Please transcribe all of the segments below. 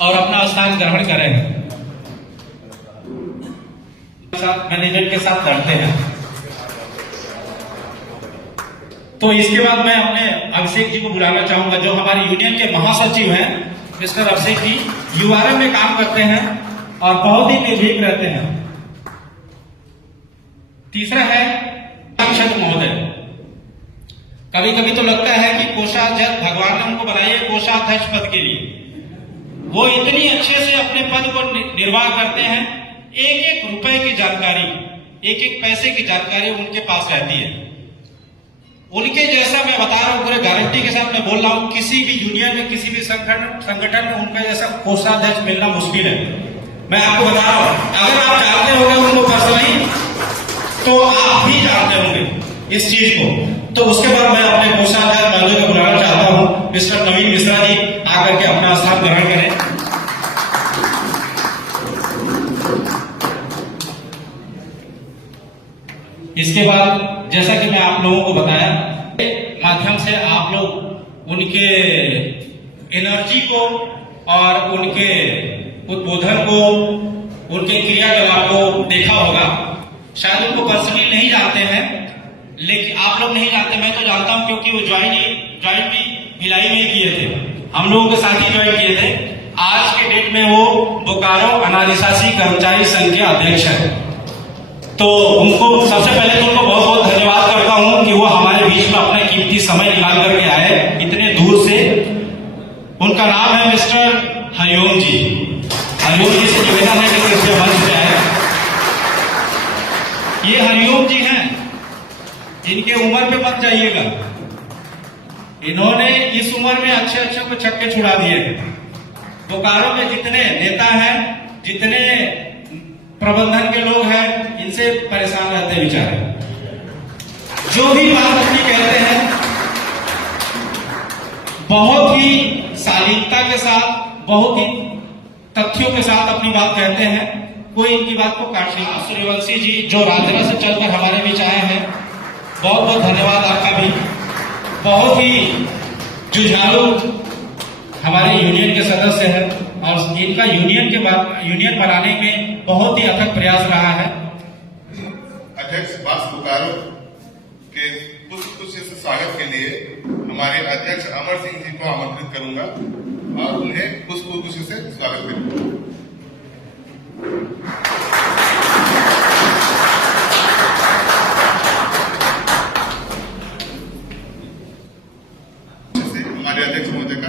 और अपना स्थान ग्रहण करें। मैनेजमेंट के साथ लड़ते हैं। तो इसके बाद मैं अपने अभिषेक जी को बुलाना चाहूंगा, जो हमारे यूनियन के महासचिव हैं, मिस्टर अभिषेक जी। यूआरएम में काम करते हैं और बहुत ही निर्भीक रहते हैं। तीसरा है अक्षत महोदय। कभी कभी तो लगता है कि कोषाध्यक्ष, भगवान ने उनको बनाया कोषाध्यक्ष पद के लिए। वो इतनी अच्छे से अपने पद को निर्वाह करते हैं, एक एक रुपए की जानकारी, एक एक पैसे की जानकारी उनके पास रहती है। उनके जैसा मैं बता रहा हूं, पूरे गारंटी के साथ मैं बोल रहा हूं, किसी भी यूनियन में, किसी भी संगठन में उनका जैसा कोषाध्यक्ष मिलना मुश्किल है। मैं आपको बता रहा हूं, अगर आप जानते होंगे उनको पर्सनली तो आप भी जानते होंगे इस चीज को। तो उसके बाद मैं अपने कोषाध्यक्ष महोदय को बुलाना चाहता हूं, मिस्टर नवीन मिश्रा जी, आकर के अपना स्थान ग्रहण करें। इसके बाद जैसा कि मैं आप लोगों को बताया, माध्यम से आप लोग उनके एनर्जी को और उनके उद्बोधन को, उनके क्रियाकलाप को देखा होगा। शायद उनको पर्सनली नहीं जानते हैं, लेकिन आप लोग नहीं जानते, मैं तो जानता हूं, क्योंकि वो ज्वाइन भी भिलाई में ही किए थे, हम लोगों के साथ ही ज्वाइन किए थे। आज के डेट में वो बोकारो अनादिशासी कर्मचारी संघ के अध्यक्ष है। तो उनको सबसे पहले तो उनको बहुत बहुत धन्यवाद करता हूं कि वो हमारे बीच में अपना कीमती समय निकाल करके आए इतने दूर से। उनका नाम है मिस्टर हरिओम जी। हरिओम जी से निवेदन है कि कृपया मंच पे आए। ये हरिओम जी हैं, इनके उम्र पे मत जाइएगा। इन्होंने इस उम्र में अच्छे अच्छे को छक्के छुड़ा दिए हैं। बोकारो में जितने नेता हैं, जितने प्रबंधन के लोग हैं, इनसे परेशान रहते हैं बेचारे। जो भी बात अपनी कहते हैं, बहुत ही शालीनता के साथ, बहुत ही तथ्यों के साथ अपनी बात कहते हैं। कोई इनकी बात को काट नहीं। सूर्यवंशी जी, जो राजरा से चलकर हमारे बीच आए हैं, बहुत बहुत धन्यवाद आपका भी। बहुत ही जुझारू हमारे यूनियन के सदस्य हैं और इनका यूनियन बनाने में बहुत ही अथक प्रयास रहा है। अध्यक्ष बास बोकारो के पुष्प से स्वागत के लिए हमारे अध्यक्ष अमर सिंह जी को आमंत्रित करूंगा और उन्हें पुष्प से स्वागत करूंगा। हमारे अध्यक्ष महोदय का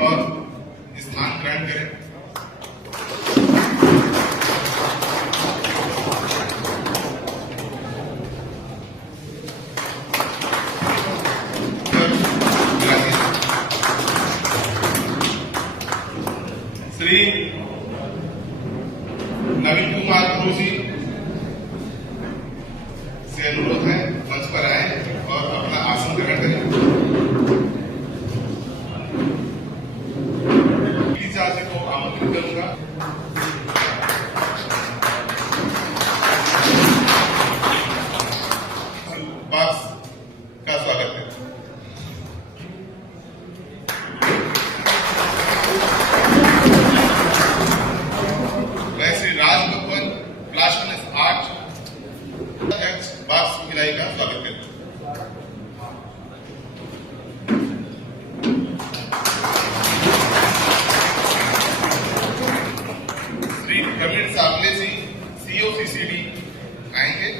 और स्थान ग्रहण करें। श्री नवीन कुमार गुरु जी से अनुरोध है, मंच पर आए और अपना आसन ग्रहण करें। जी को आमंत्रित करूंगा। बास का स्वागत है। मैं श्री राज भगवान क्लास 8 अध्यक्ष बास भिलाई का स्वागत करता हूं। प्रवीण सावले जी COCCD आएंगे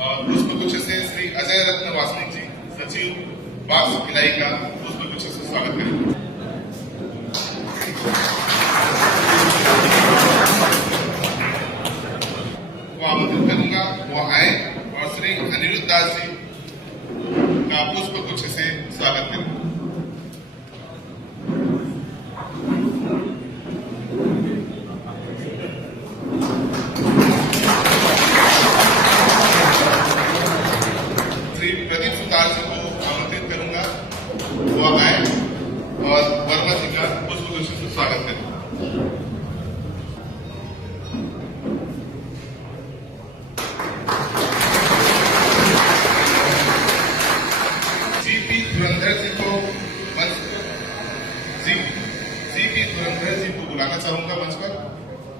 और पुष्पगुच्छ से श्री अजय रत्न वासनिक जी सचिव बास भिलाई का पुष्पगुच्छ से स्वागत करेंगे। वो आमंत्रित करूंगा, वो आए और श्री अनिरुद्ध दास जी का पुष्पगुच्छ से स्वागत करेंगे। प्रदीप सुतार जी को आमंत्रित करूंगा, वो आए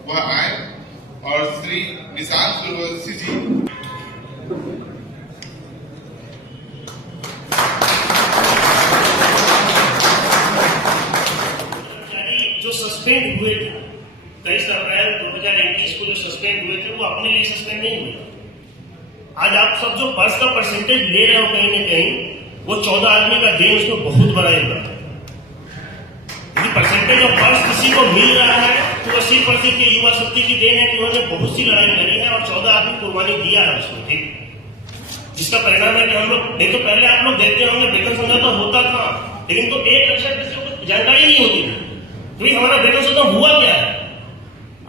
वह आए और श्री निशांत सूर्यवंशी जी जो सस्पेंड हुए थे 23 अप्रैल 2021 को जो सस्पेंड हुए थे वो अपने लिए सस्पेंड नहीं हुए। आज आप सब जो पर्स का परसेंटेज ले रहे हो कहीं ना कहीं वो 14 आदमी का देन उसमें बहुत बड़ा योगदान है। यदि परसेंटेज ऑफ पर्स किसी को मिल रहा है तो 80% के युवा शक्ति की देन है कि उन्होंने बहुत सी लड़ाई लड़ी है और 14 आदमी कुर्बानी दिया है उसको, ठीक, जिसका परिणाम है कि हम लोग नहीं तो पहले आप लोग देखते होंगे वेतन समझौता होता था लेकिन तो एक अक्षर किसी को जानकारी नहीं होती थी तो हमारा वेतन समझौता हुआ क्या है।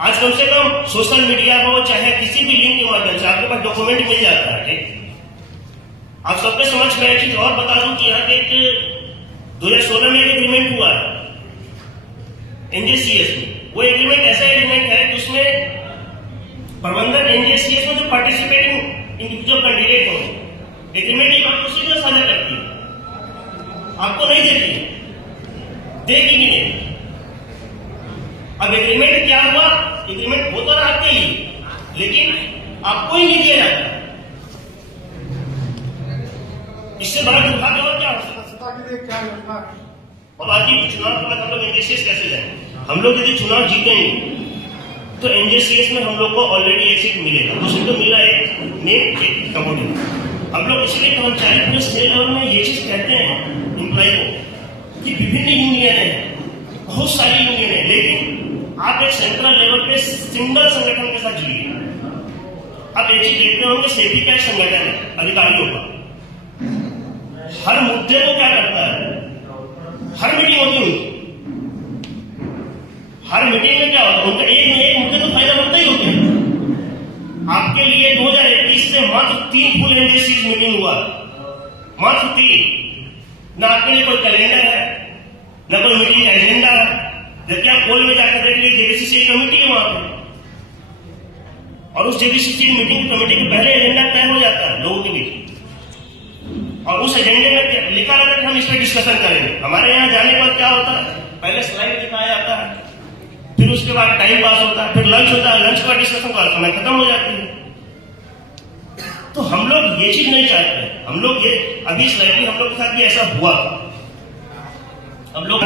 आज कम से कम सोशल मीडिया हो चाहे किसी भी लिंक के माध्यम से आपके पास डॉक्यूमेंट मिल जाता है, ठीक। आप सबके समझ में एक चीज और बता दूं कि यहाँ एक 2016 में एक एग्रीमेंट हुआ है एनजेसीएस में। वो एग्रीमेंट ऐसा एग्रीमेंट है कि उसमें प्रबंधक एनजेसीएस में जो पार्टिसिपेटिंग इंडिविजुअल कैंडिडेट हो एग्रीमेंट की बात प्रोसीजर साझा करती है, आपको नहीं देती, देगी भी नहीं। अब एग्रीमेंट क्या हुआ, एग्रीमेंट होता रहते ही लेकिन आपको ही नहीं दिया जाता। इससे बड़ा दुर्भाग्य और क्या हो सकता है। और बाकी चुनाव के बाद हम लोग एनजेसीएस कैसे जाएंगे। हम लोग यदि चुनाव जीतेंगे तो एनजेसीएस में हम लोग को ऑलरेडी एक सीट मिलेगा, दूसरे को मिला एक नेम एक कमोडिटी। हम लोग इसलिए कर्मचारी पूरे स्टेट लेवल में ये चीज कहते हैं एम्प्लॉय को कि विभिन्न यूनियन है, बहुत सारी यूनियन है, लेकिन आप एक सेंट्रल लेवल पे सिंगल संगठन के साथ जुड़िए। आप एक चीज देखते होंगे सेफी का एक संगठन है अधिकारियों का, हर मुद्दे को क्या करता है, हर मीटिंग होती है हर मीटिंग में क्या होता है उनका एक न एक मुद्दे तो फायदा होता ही होता है। आपके लिए 2021 से मात्र 3 फुल एनजेसीएस मीटिंग हुआ, मात्र 3। ना आपके लिए कोई कैलेंडर है न कोई मीटिंग का एजेंडा है, जबकि आप पोल में जाकर देख लीजिए जेबीसीसी कमेटी है वहां पे और उस जेबीसीसी मीटिंग कमेटी के पहले एजेंडा तय हो जाता है लोगों के बीच और उस एजेंडे में लिखा रहता है कि हम इस पर डिस्कशन करेंगे। हमारे यहाँ जाने के बाद क्या होता है, पहले स्लाइड दिखाया जाता है, फिर उसके बाद टाइम पास होता है, फिर लंच होता है, लंच का डिस्कशन का समय खत्म हो जाती है। तो हम लोग ये चीज नहीं चाहते। हम लोग ये अभी स्लाइडली हम लोग के साथ भी ऐसा हुआ। हम लोग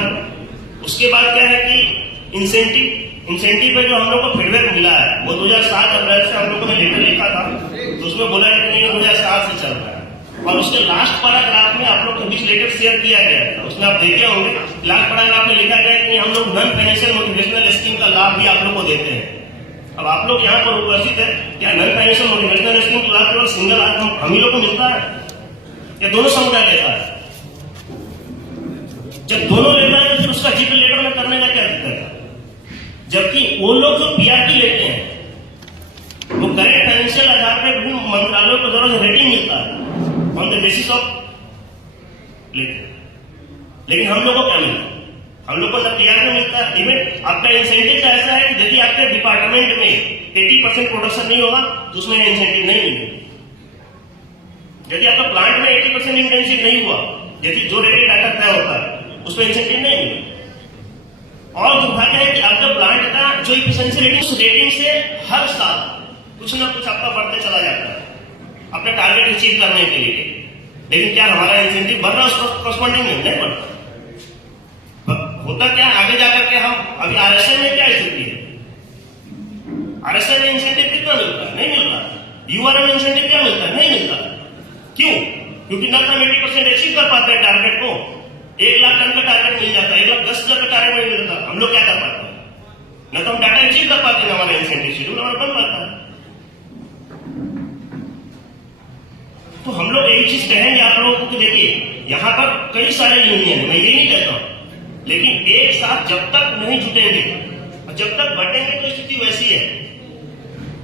उसके बाद क्या है कि इंसेंटिव पे जो हम लोग को फीडबैक मिला है वो 2007 अप्रैल से हम लोगों ने लेटर लिखा था तो उसमें बोला कि नहीं 2007 से चल रहा है और उसके लास्ट पैराग्राफ में आप लोग के बीच लेटर शेयर किया गया था। उसमें आप देखे होंगे लास्ट पैराग्राफ में लिखा गया कि हम लोग नॉन फाइनेंशियल मोटिवेशनल स्कीम का लाभ भी आप लोग को देते हैं। अब आप लोग यहाँ पर उपस्थित है, क्या नॉन फाइनेंशियल मोटिवेशनल स्कीम का लाभ केवल सिंगल हम ही लोग को मिलता है या दोनों समुदाय लेता है? जब दोनों लेता है तो फिर उसका जिक्र लेटर में करने का क्या दिक्कत है? जबकि वो लोग जो पीआरटी लेते हैं वो करेक्ट फाइनेंशियल आधार पर विभिन्न मंत्रालयों के द्वारा रेटिंग मिलता है ऑन द बेसिस ऑफ लेते हैं, लेकिन हम लोग को क्या मिलता है? हम लोग को ना पीआर में मिलता है। इवन आपका इंसेंटिव ऐसा है कि यदि आपके डिपार्टमेंट में 80% प्रोडक्शन नहीं होगा तो उसमें इंसेंटिव नहीं मिलेगा। यदि आपका प्लांट में 80% इंटेंसिव नहीं हुआ, यदि जो रेटेड डाटा तय होता है उसमें इंसेंटिव नहीं मिलेगा। और दुर्भाग्य है कि आपका प्लांट का जो इफिशिएंसी रेटिंग उस रेटिंग से हर साल कुछ ना कुछ आपका बढ़ते चला जाता है अपने टारगेट अचीव करने के लिए, लेकिन क्या हमारा इंसेंटिव बढ़ रहा है उसको करस्पॉन्डिंग नहीं बढ़ता। होता क्या आगे जाकर के हम अभी आरएसएन में क्या स्थिति है, आरएसएन में इंसेंटिव कितना मिलता है? नहीं मिलता। यूआरएम में इंसेंटिव क्या मिलता है? नहीं मिलता। क्यों? क्योंकि न तो हम 80% अचीव कर पाते हैं टारगेट को। 1 लाख टन का टारगेट मिल जाता है, 1,10,000 का टारगेट नहीं मिलता, हम लोग क्या कर पाते हैं? न तो हम डाटा अचीव कर पाते हैं, हमारा इंसेंटिव शेड्यूल हमारा बन पाता है। तो हम लोग यही चीज कहेंगे आप लोगों को, देखिए यहाँ पर कई सारे यूनियन है, मैं ये नहीं कहता हूं, लेकिन एक साथ जब तक नहीं जुटेंगे और जब तक बटेंगे तो स्थिति वैसी है।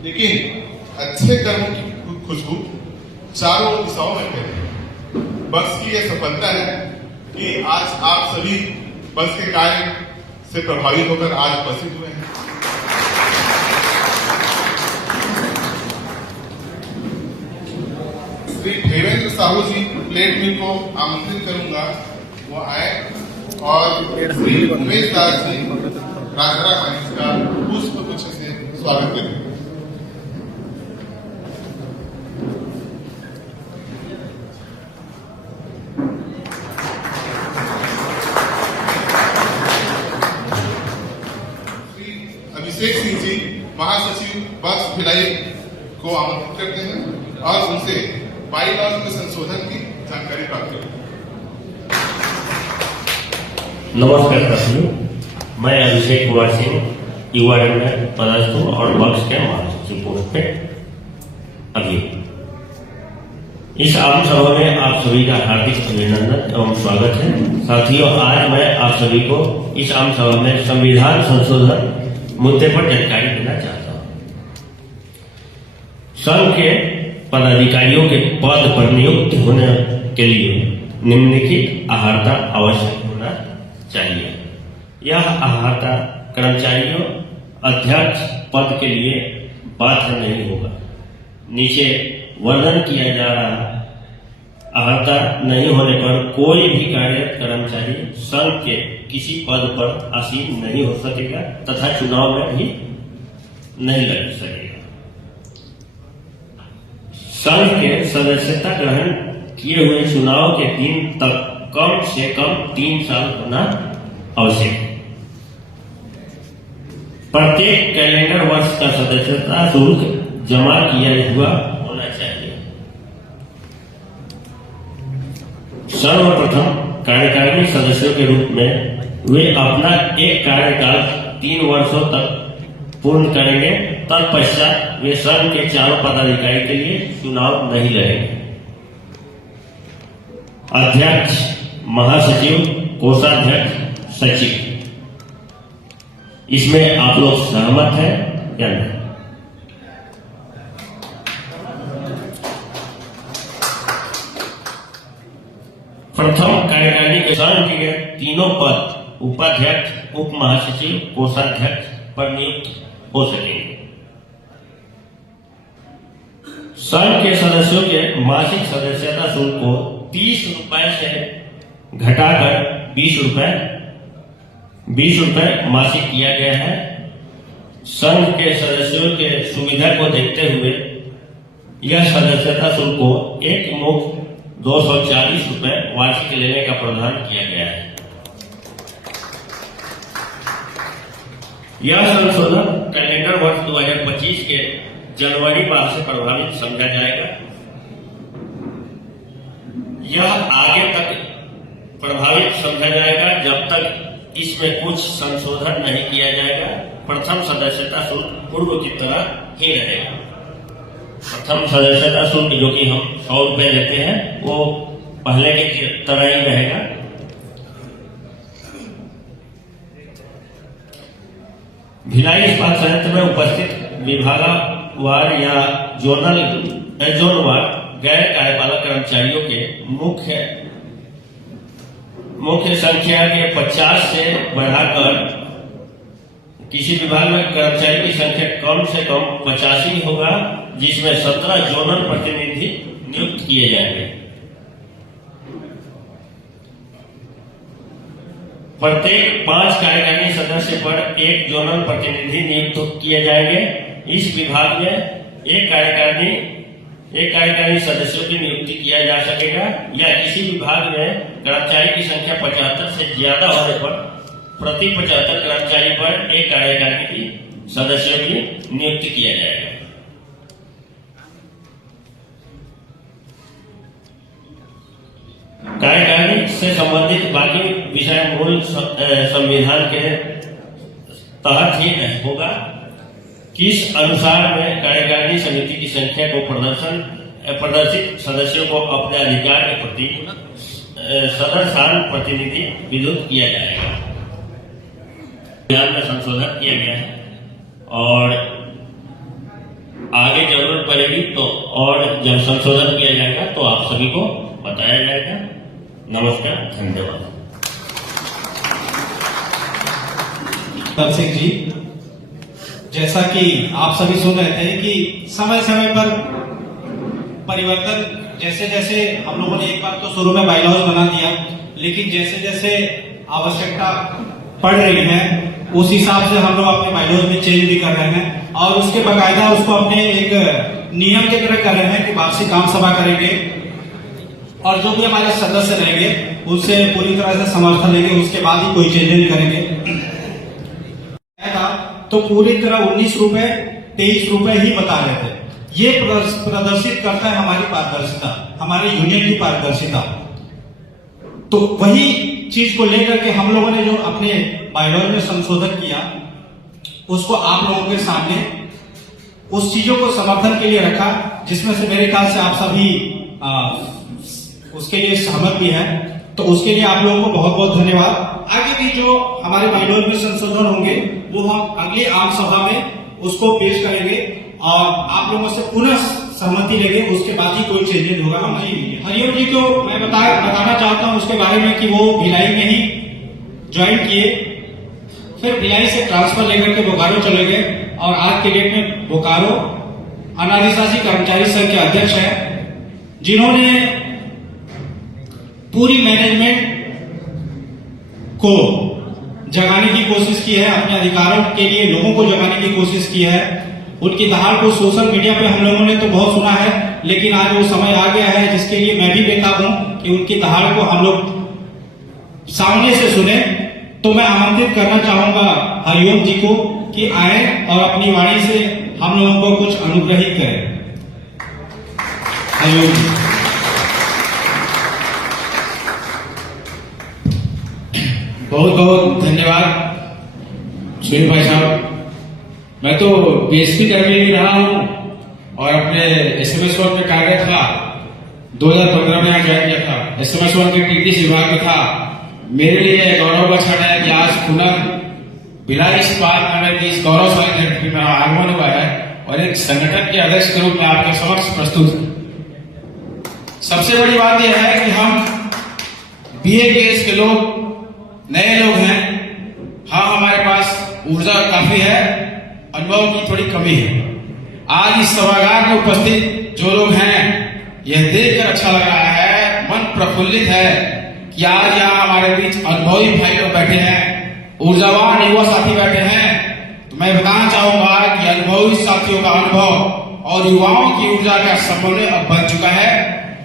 लेकिन अच्छे कर्मों की खुशबू चारों दिशाओं में फैले। बस की यह सफलता है कि आज आप सभी बस के कार्य से प्रभावित होकर आज उपस्थित हुए हैं। श्री देवेंद्र साहू जी प्लेट मिल को आमंत्रित करूंगा, वो आए और श्री उमेश दास जी राजरा का पुष्प गुच्छ से स्वागत करें। अभिषेक सिंह जी महासचिव बक्स भिलाई को आमंत्रित करते हैं और उनसे बाईलॉज में संशोधन की जानकारी प्राप्त करें। नमस्कार साथियों, मैं अभिषेक कुमार सिंह युवा में पदस्थ हूँ और बक्स के महासचिव पोस्ट पे अभी इस आम सभा में आप सभी का हार्दिक अभिनंदन एवं स्वागत है। साथियों, आज मैं आप सभी को इस आम सभा में संविधान संशोधन मुद्दे पर जानकारी देना चाहता हूँ। संघ के पदाधिकारियों के पद पर नियुक्त होने के लिए निम्नलिखित अहर्ता आवश्यक होना चाहिए। यह अहर्ता कर्मचारियों अध्यक्ष पद के लिए बाध्य नहीं होगा। नीचे वर्णन किया जा रहा अहर्ता नहीं होने पर कोई भी कार्यरत कर्मचारी संघ के किसी पद पर आसीन नहीं हो सकेगा तथा चुनाव में भी नहीं लड़ सकेगा। संघ के सदस्यता ग्रहण किए हुए चुनाव के दिन तक कम से कम 3 साल होना आवश्यक है। प्रत्येक कैलेंडर वर्ष का सदस्यता शुल्क जमा किया हुआ होना चाहिए। सर्वप्रथम कार्यकारिणी सदस्यों के रूप में वे अपना एक कार्यकाल 3 वर्षों तक पूर्ण करेंगे। तत्पश्चात वे संघ के चारों पदाधिकारी के लिए चुनाव नहीं लड़ेंगे। अध्यक्ष, महासचिव, कोषाध्यक्ष, सचिव, इसमें आप लोग सहमत हैं या नहीं? प्रथम कार्यकारिणी के संघ के तीनों पद उपाध्यक्ष, उप महासचिव, कोषाध्यक्ष पर नियुक्त हो सकेंगे। संघ के सदस्यों के मासिक सदस्यता शुल्क को 30 रुपए से घटाकर 20 रुपए मासिक किया गया है। संघ के सदस्यों के सुविधा को देखते हुए यह सदस्यता शुल्क को एक मुक्त 240 रुपए वार्षिक लेने का प्रावधान किया गया है। यह संशोधन कैलेंडर वर्ष 2025 के जनवरी माह से प्रभावित समझा जाएगा। यह आगे तक प्रभावित समझा जाएगा जब तक इसमें कुछ संशोधन नहीं किया जाएगा। प्रथम सदस्यता शुल्क पूर्व की तरह ही रहेगा। प्रथम सदस्यता शुल्क जो कि हम 100 रुपए लेते हैं वो पहले की तरह ही रहेगा। भिलाई इस्पात संयंत्र में उपस्थित विभागवार या जोनवार गैर कार्यपालक कर्मचारियों के मुख्य संख्या के 50 से बढ़ाकर किसी विभाग में कर्मचारी की संख्या कम से कम 85 होगा, जिसमें 17 जोनल प्रतिनिधि नियुक्त किए जाएंगे। प्रत्येक 5 कार्यकारिणी सदस्य पर 1 जोनल प्रतिनिधि नियुक्त किए जाएंगे। इस विभाग में एक कार्यकारिणी सदस्यों की नियुक्ति किया जा सकेगा या किसी विभाग में कर्मचारी की संख्या 75 से ज्यादा होने पर प्रति 75 कर्मचारी पर एक कार्यकारिणी सदस्यों की नियुक्ति किया जाएगा। कार्यकारिणी से संबंधित बाकी विषय मूल संविधान के तहत ही होगा। किस अनुसार में कार्यकारिणी समिति की संख्या को प्रदर्शित सदस्यों को अपने अधिकार के प्रति सदर स्थान प्रतिनिधि विद्युत किया जाएगा। में संशोधन किया गया है और आगे जरूरत पड़ेगी तो और जब संशोधन किया जाएगा तो आप सभी को बताया जाएगा। नमस्कार, धन्यवाद। सिंह जी, जैसा कि आप सभी सुन रहे थे कि समय समय पर परिवर्तन जैसे जैसे हम लोगों ने एक बार तो शुरू में बाईलॉज बना दिया, लेकिन जैसे जैसे आवश्यकता पड़ रही है उस हिसाब से हम लोग अपने बाइलॉज में चेंज भी कर रहे हैं और उसके बकायदा उसको अपने एक नियम की तरह कर रहे हैं कि वार्षिक आम सभा करेंगे और जो भी हमारे सदस्य रहेंगे उससे पूरी तरह से समर्थन लेंगे, उसके बाद ही कोई चेंज करेंगे। तो पूरी तरह 19 रुपए 23 रुपए ही बता रहे थे। ये प्रदर्शित करता है हमारी पारदर्शिता, हमारे यूनियन की पारदर्शिता। तो वही चीज को लेकर के हम लोगों ने जो अपने बाइलॉज में संशोधन किया उसको आप लोगों के सामने उस चीजों को समर्थन के लिए रखा, जिसमें से मेरे ख्याल से आप सभी उसके लिए सहमत भी हैं। तो उसके लिए आप लोगों को बहुत बहुत धन्यवाद। आगे भी जो हमारे बाइलॉज में संशोधन होंगे वो हम अगली आम सभा में उसको पेश करेंगे और आप लोगों से पुनः सहमति लेंगे, उसके बाद ही कोई चेंजेस होगा। हम हरिओम जी को मैं बताना चाहता हूं उसके बारे में कि वो भिलाई में ही ज्वाइन किए, फिर भिलाई से ट्रांसफर लेकर के बोकारो चले गए और आज के डेट में बोकारो अनादिशासी कर्मचारी संघ के अध्यक्ष हैं, जिन्होंने पूरी मैनेजमेंट को जगाने की कोशिश की है, अपने अधिकारों के लिए लोगों को जगाने की कोशिश की है। उनकी दहाड़ को सोशल मीडिया पे हम लोगों ने तो बहुत सुना है, लेकिन आज वो समय आ गया है जिसके लिए मैं भी बेताब हूं कि उनकी दहाड़ को हम लोग सामने से सुने। तो मैं आमंत्रित करना चाहूंगा हरिओम जी को कि आए और अपनी वाणी से हम लोगों को कुछ अनुग्रहित करें। हरिओम जी। बहुत बहुत धन्यवाद सुनील भाई साहब। मैं तो पीएचडी कर्मी भी रहा हूं और अपने SMS 1 में कार्यरत था। 2015 में ज्वाइन किया था, SMS 1 के टीटीसी विभाग में था। मेरे लिए गौरव का क्षण है कि आज पुनः भिलाई इस्पात नामक इस गौरवशाली धरती में आगमन हुआ है और एक संगठन के अध्यक्ष के रूप में आपके समक्ष प्रस्तुत है। सबसे बड़ी बात यह है कि हम BAKS के लोग नए लोग हैं। हाँ, हमारे पास ऊर्जा काफी है, अनुभव की थोड़ी कमी है। आज इस सभागार में उपस्थित जो लोग हैं, यह देखकर अच्छा लग रहा है, मन प्रफुल्लित है कि आज यहाँ हमारे बीच अनुभवी भाई लोग बैठे हैं, ऊर्जावान युवा साथी बैठे हैं। तो मैं बताना चाहूंगा कि अनुभवी साथियों का अनुभव और युवाओं की ऊर्जा का समन्वय अब बन चुका है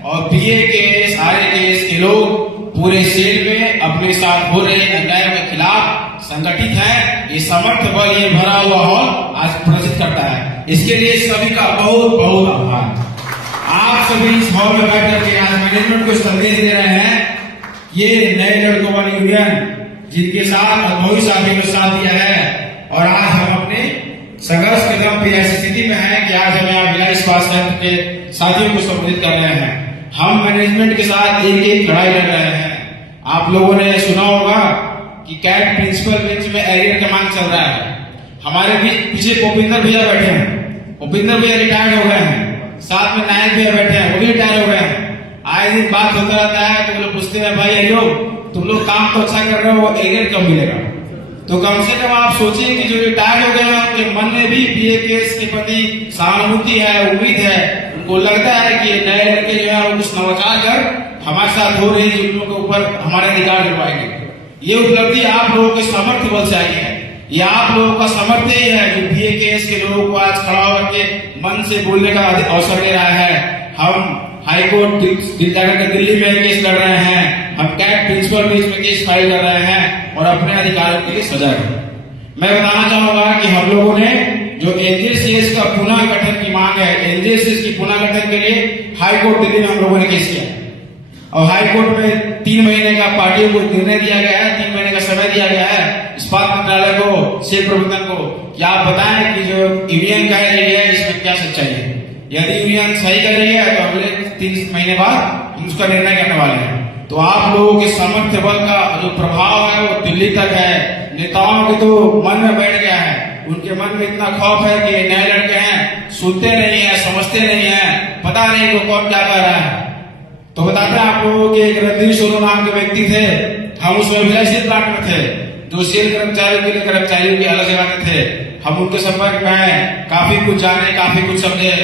और BAKS RAKS के लोग पूरे सेल में अपने साथ हो रहे अन्याय के खिलाफ संगठित हैं। ये समर्थ बल, ये भरा हुआ हॉल आज प्रदर्शित करता है। इसके लिए सभी का बहुत बहुत आभार। आप सभी इस हॉल में बैठ करके आज मैनेजमेंट को संदेश दे रहे हैं। ये नए लड़कों वाली यूनियन जिनके साथ अनुभवी साथियों ने साथ दिया है और आज हम अपने संघर्ष के दम पे ऐसी स्थिति में हैं कि आज हम यहाँ भिलाई इस्पात संघ के साथियों को संबोधित कर रहे हैं। हम मैनेजमेंट के साथ एक एक लड़ाई लड़ रहे हैं। आप लोगों ने सुना होगा कि कैट प्रिंसिपल बेंच में एरियर कमांड चल रहा है। हमारे बीच पीछे भूपिंदर भैया बैठे हैं, भूपिंदर भैया रिटायर्ड हो गए हैं, साथ में नायक भैया बैठे हैं, वो भी रिटायर हो गए हैं। आए दिन बात होता रहता है तो लोग पूछते हैं भाई तुम लोग काम तो अच्छा कर रहे हो, एरियर कब मिलेगा? तो कम से कम आप सोचिए कि जो रिटायर हो गए हैं उनके मन में भी BAKS के प्रति सहानुभूति है, उम्मीद है। उनको लगता है कि नए लड़के जो है वो कुछ नवाचार कर हमारे साथ हो रही जुल्मों के ऊपर हमारे अधिकार दिलवाएंगे। ये उपलब्धि आप लोगों के सामर्थ्य बल से आई है। ये आप लोगों का सामर्थ्य ही है जो BAKS के लोगों को आज खड़ा होकर के मन से बोलने का अवसर दे रहा है। हम हाईकोर्ट दिल्ली में केस लड़ रहे हैं, हम कैट प्रिंसिपल बेंच में केस फाइल कर रहे हैं और अपने अधिकारों के लिए सजग हैं। मैं बताना चाहूंगा कि हम लोगों ने जो NJCS का पुनः गठन की मांग है, NJCS की पुनः गठन के लिए हाईकोर्ट दिल्ली में हम लोगों ने केस किया और हाईकोर्ट में 3 महीने का पार्टियों को निर्णय दिया गया है, 3 महीने का समय दिया गया है इस्पात मंत्रालय को, सेल प्रबंधन को कि आप बताएं कि जो यूनियन कह रही है इसमें क्या सच्चाई है। यदि यूनियन सही कर रही है तो अगले 3 महीने बाद हम उसका निर्णय करने वाले हैं। तो आप लोगों के सामर्थ्य बल का जो प्रभाव है वो दिल्ली तक है। नेताओं के तो मन में बैठ गया है, उनके मन में इतना खौफ है कि नए लड़के हैं, सुनते नहीं है, समझते नहीं है, पता नहीं वो कौन क्या कर रहा है। तो बताते हैं आप लोगों के एक रणधीर सोनू नाम के व्यक्ति थे, हम उसमें भिलाई सेल प्लांट में थे, जो सेल कर्मचारियों के लिए कर्मचारियों की अलग जगह में थे। हम उनके संपर्क में आए, काफी कुछ जाने, काफी कुछ समझे।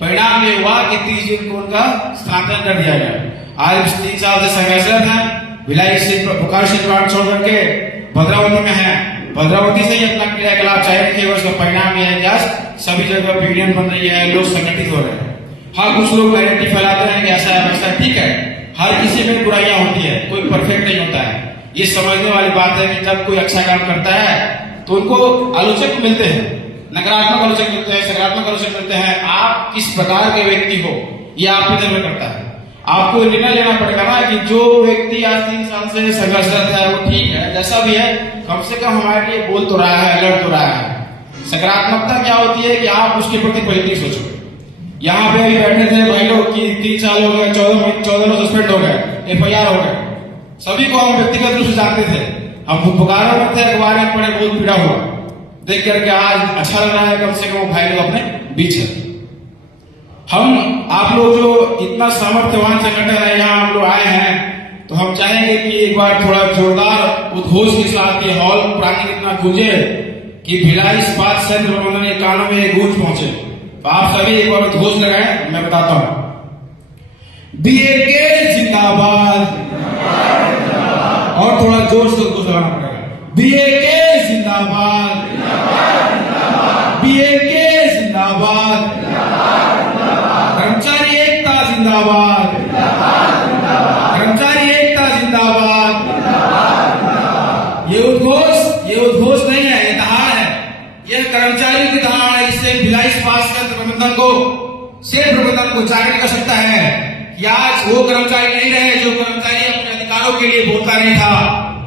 परिणाम ये हुआ कि 30 जून को उनका स्थानांतरण कर दिया गया। आज 3 साल से संघर्षरत है, भिलाई से बोकारो से प्लांट छोड़ करके भद्रावती में है। भद्रावती से ही अपना क्रियाकलाप जारी रखे, उसका परिणाम यह है कि आज सभी जगह यूनियन बन रही है, लोग संगठित हो रहे हैं। हाँ, कुछ लोग नैरेटिव फैलाते हैं कि ऐसा है वैसा, ठीक है, हर किसी में बुराइयां होती है, कोई परफेक्ट नहीं होता है। ये समझने वाली बात है कि जब कोई अच्छा काम करता है तो उनको आलोचक मिलते हैं, नकारात्मक आलोचक मिलते हैं, सकारात्मक आलोचक मिलते हैं। आप किस प्रकार के व्यक्ति हो ये आप पे निर्भर करता है। आपको निर्णय लेना पड़ेगा ना कि जो व्यक्ति आज 3 साल से संघर्षरत है वो ठीक है, जैसा भी है, कम से कम हमारे लिए बोल तो रहा है, लड़ तो रहा है। सकारात्मकता क्या होती है कि आप उसके प्रति पॉजिटिव सोचो। यहाँ पे अभी बैठे थे भाई लोग कि 3 साल हो गए, 14 लोग सस्पेंड हो गए, FIR हो गए। सभी को हम व्यक्तिगत रूप से जानते थे, हम पुकारा में थे, अखबार में पढ़े, बहुत पीड़ा हुआ देख करके। आज अच्छा लग रहा है कम से कम भाई लोग अपने बीच है। हम आप लोग जो इतना सामर्थ्यवान संगठन है, यहाँ हम लोग आए हैं, तो हम चाहेंगे कि एक बार थोड़ा जोरदार उद्घोष के साथ ये हॉल प्रांगण इतना गूंजे कि भिलाई इस्पात संयंत्र प्रबंधन के कानों में गूंज पहुंचे। तो आप सभी एक बार उद्घोष लगाएं, मैं बताता हूं। BAK जिंदाबाद, और थोड़ा जोर से उद्घोष लगाना पड़ेगा। BAK जिंदाबाद, BAK जिंदाबाद, कर्मचारी एकता जिंदाबाद, कर्मचारी एकता जिंदाबाद। ये उद्घोष नहीं है, ये दहाड़ है, यह कर्मचारियों की दहाड़ है। इससे भिलाई इस्पात संयंत्र प्रबंधन को, सेल प्रबंधन को जागृत कर सकता है कि आज वो कर्मचारी नहीं रहे जो कर्मचारी अपने अधिकारों के लिए बोलता नहीं था।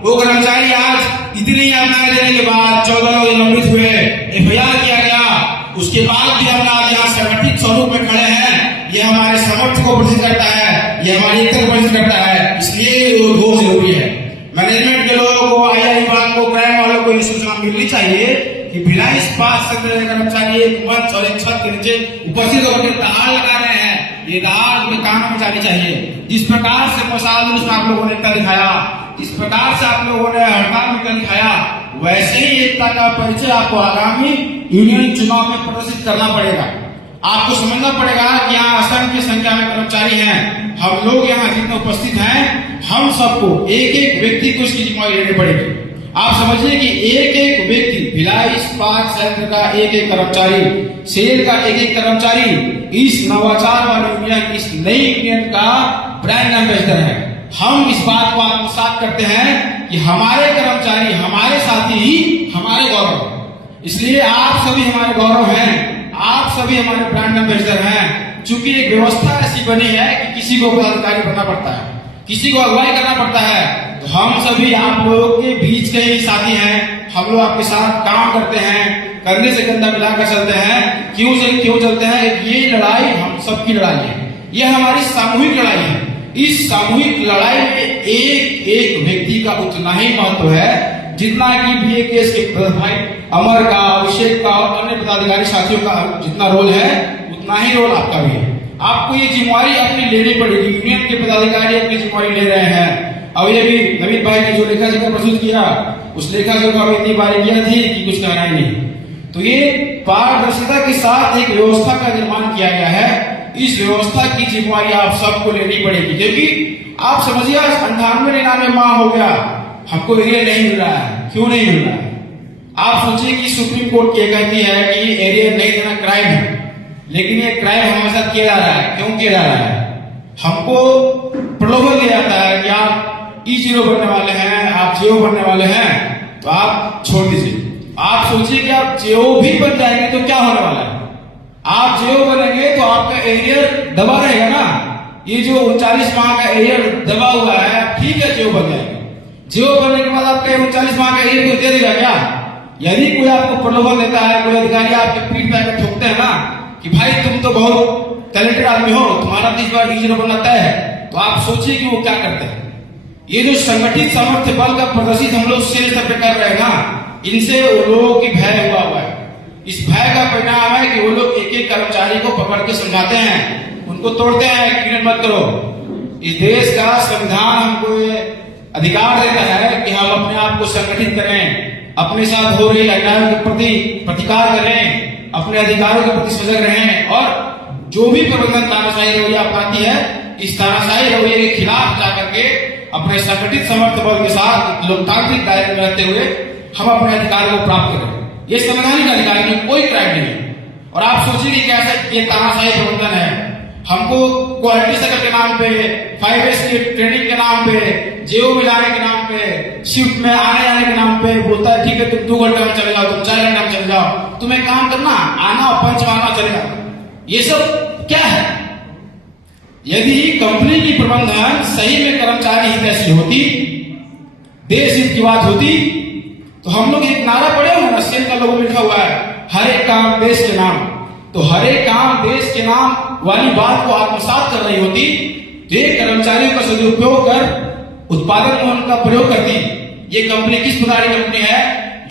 वो कर्मचारी आज इतनी यातनाएं देने के बाद 14 लोग निलंबित हुए, FIR किया गया, उसके बाद भी हम आज यहाँ संगठित स्वरूप में खड़े हैं। ये हमारे सामर्थ्य को प्रदर्शित करता है, ये हमारी एकता को प्रदर्शित करता है, इसलिए वो बहुत जरूरी है। मैनेजमेंट के लोगों को, IR विभाग को, क्राइम वालों को ये सूचना मिलनी चाहिए कि भिलाई इस्पात संयंत्र के कर्मचारी एक मंच और एक छत के नीचे उपस्थित होकर दहाड़ लगा रहे हैं। ये दहाड़ उनके कानों में जानी चाहिए। जिस प्रकार से मसाल जुलूस में आप लोगों ने एकता दिखाया, जिस प्रकार से आप लोगों ने हड़ताल में दिखाया, वैसे ही एकता का परिचय आपको आगामी यूनियन चुनाव में प्रदर्शित करना पड़ेगा। आपको समझना पड़ेगा कि यहाँ असंख्य संख्या में कर्मचारी हैं। हम लोग यहाँ जितने उपस्थित हैं, हम सबको एक एक व्यक्ति को इसकी जिम्मेदारी लेनी पड़ेगी। आप समझिए कि एक एक व्यक्ति, भिलाई इस्पात संयंत्र का एक एक कर्मचारी, सेल का एक एक कर्मचारी इस नवाचार वाली यूनियन, इस नई यूनियन का ब्रांड एम्बेसडर है। हम इस बात को आत्मसात करते हैं कि हमारे कर्मचारी, हमारे साथी ही हमारे गौरव है। इसलिए आप सभी हमारे गौरव हैं, आप सभी हमारे ब्रांड एम्बेसडर हैं। चूंकि एक व्यवस्था ऐसी बनी है कि किसी को पदाधिकारी बनना पड़ता है, किसी को अगुवाई करना पड़ता है, तो हम सभी आप लोगों के बीच के ही साथी हैं। हम लोग आपके साथ काम करते हैं, कंधे से कंधा मिलाकर चलते हैं। क्यों चलते हैं? ये लड़ाई हम सबकी लड़ाई है, ये हमारी सामूहिक लड़ाई है। इस सामूहिक लड़ाई में एक एक व्यक्ति का उतना ही महत्व है जितना कि BAK के भाई अमर का, अभिषेक का और अन्य पदाधिकारी साथियों का जितना रोल है, उतना ही रोल आपका भी है। आपको ये जिम्मेवारी अपनी लेनी पड़ेगी। यूनियन के पदाधिकारी अपनी जिम्मेवारी ले रहे हैं। अब ये भी नवीन भाई ने जो लेखा जोखा प्रस्तुत किया, उस लेखा जोखा में इतनी बारीकियां थी कि कुछ कहना ही नहीं। तो ये पारदर्शिता के साथ एक व्यवस्था का निर्माण किया गया है। इस व्यवस्था की जिम्मेवारी आप सबको लेनी पड़ेगी, क्योंकि आप समझिए 98-99 माह हो गया, हमको एरिया नहीं मिल रहा है। क्यों नहीं मिल रहा है? आप सोचिए कि सुप्रीम कोर्ट क्या कहती है कि एरिया नहीं देना क्राइम है, लेकिन ये क्राइम हमारे साथ किया जा रहा है। क्यों किया जा रहा है? हमको प्रलोभन दिया जाता है कि आप E0 बनने वाले हैं, आप JO बनने वाले हैं, तो आप छोड़ दीजिए। आप सोचिए कि आप JO भी बन जाएंगे तो क्या होने वाला है? आप JO बनेंगे तो आपका एरियर दबा रहेगा ना। ये जो 39 माह का एरियर दबा हुआ है, ठीक है, JO बन जाएंगे। JO बनने के बाद आपके 39 माह का एरियर को दे देगा क्या? यदि कोई आपको प्रलोभन देता है, कोई अधिकारी आपके पीठ पे आकर ठोकते हैं ना कि भाई तुम तो बहुत टैलेंटेड आदमी हो, तुम्हारा 30 बार E0 बनना तय है, तो आप सोचिए कि वो क्या करते हैं। ये जो संगठित सामर्थ्य बल का प्रदर्शित हम लोग सेल स्तर पे कर रहे हैं ना, इनसे वो लोगों की भय हुआ है। इस भय का परिणाम है कि वो लोग एक एक कर्मचारी को पकड़ के समझाते हैं, उनको तोड़ते हैं कि यूनियन मत करो। इस देश का संविधान हमको ये अधिकार देता है कि हम अपने आप को संगठित करें, अपने साथ हो रही अन्याय के प्रति प्रतिकार करें, अपने अधिकारों के प्रति सजग रहें, और जो भी प्रबंधन तानाशाही रवैया अपनाती है, इस तानाशाही रवैये के खिलाफ जाकर के अपने संगठित सामर्थ्य बल के साथ लोकतांत्रिक दायरे में रहते हुए हम अपने अधिकार को प्राप्त करें। ये संवैधानिक अधिकार में कोई क्राइम नहीं है। और आप सोचिए कि कैसा ये तानाशाही प्रबंधन है। हमको क्वालिटी सर्कल के नाम पे, 5S की ट्रेनिंग के नाम पे, जेओ में जाने के नाम पे, शिफ्ट में आने जाने के नाम पे बोलता है ठीक है तुम 2 घंटे में चले जाओ, तुम 4 घंटे में चले जाओ, तुम्हें काम करना, आना और पंच मारना चलेगा। ये सब क्या है? यदि कंपनी की प्रबंधन सही में कर्मचारी हित ऐसी होती, देश हित की बात होती, तो हम लोग एक नारा पड़े हुए ना, सेल का लोगो लिखा हुआ है, हर एक काम देश के नाम। तो हर एक काम देश के नाम वाली बात को आत्मसात कर रही होती तो ये कर्मचारियों का सदुपयोग कर उत्पादन में उनका प्रयोग करती। ये कंपनी किस प्रकार की कंपनी है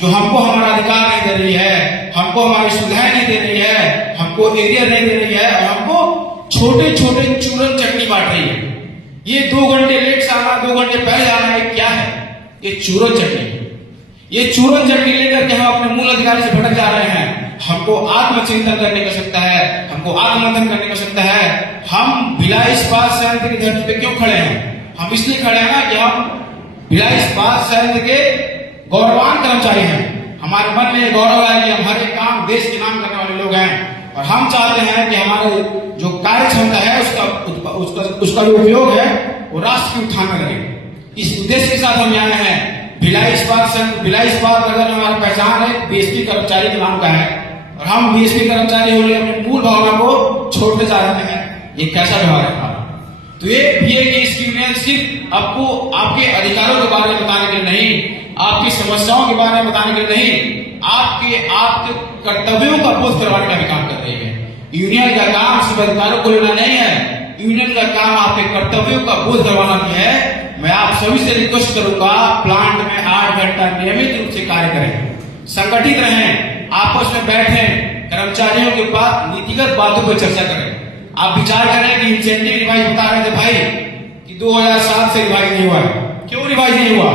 जो हमको हमारा अधिकार नहीं दे रही है, हमको हमारी सुविधाएं नहीं दे रही है, हमको एरिया नहीं दे रही है और हमको छोटे छोटे चूरन चटनी बांट रही है। ये 2 घंटे लेट से आना, 2 घंटे पहले आना, ये क्या है? ये चूरन चटनी। ये चूरन चटनी लेकर के हम अपने मूल अधिकार से भटक जा रहे हैं। हमको आत्मचिंतन करने की आवश्यकता है, हमको आत्ममंथन करने की आवश्यकता है। हम भिलाई इस्पात संयंत्र की धरती पे क्यों खड़े हैं? हम इसलिए खड़े हैं ना कि हम भिलाई इस्पात संयंत्र के गौरवान कर्मचारी हैं। हमारे मन में ये गौरव है कि हम हर एक काम देश के नाम करने वाले लोग हैं और हम चाहते हैं कि हमारे जो कार्य क्षमता है उसका जो उपयोग है वो राष्ट्र की उत्थान में लगे। इस उद्देश्य के साथ हम आए हैं। भिलाई इस्पात अगर हमारा पहचान है बीएसपी कर्मचारी के नाम का है और हम बीएसपी कर्मचारी होने अपनी मूल भावना को छोड़ते जा रहे हैं। ये कैसा व्यवहार है हमारा? तो ये बीए की इसकी यूनियन सिर्फ आपको आपके अधिकारों के बारे में बताने के लिए नहीं, आपकी समस्याओं के बारे में बताने के लिए नहीं, आपके कर्तव्यों का बोध करवाने का भी काम कर रही है। यूनियन का काम सिर्फ अधिकारों को लेना नहीं है, यूनियन का काम आपके कर्तव्यों का बोध करवाना भी है। मैं आप सभी से रिक्वेस्ट करूंगा प्लांट में 8 घंटा नियमित रूप से कार्य करें, संगठित रहें, आपस में बैठें, कर्मचारियों के बाद नीतिगत बातों पर चर्चा करें। आप विचार करें कि इंसेंटिव रिवाइज बता रहे थे भाई कि 2007 से रिवाइज नहीं हुआ है। क्यों रिवाइज नहीं हुआ?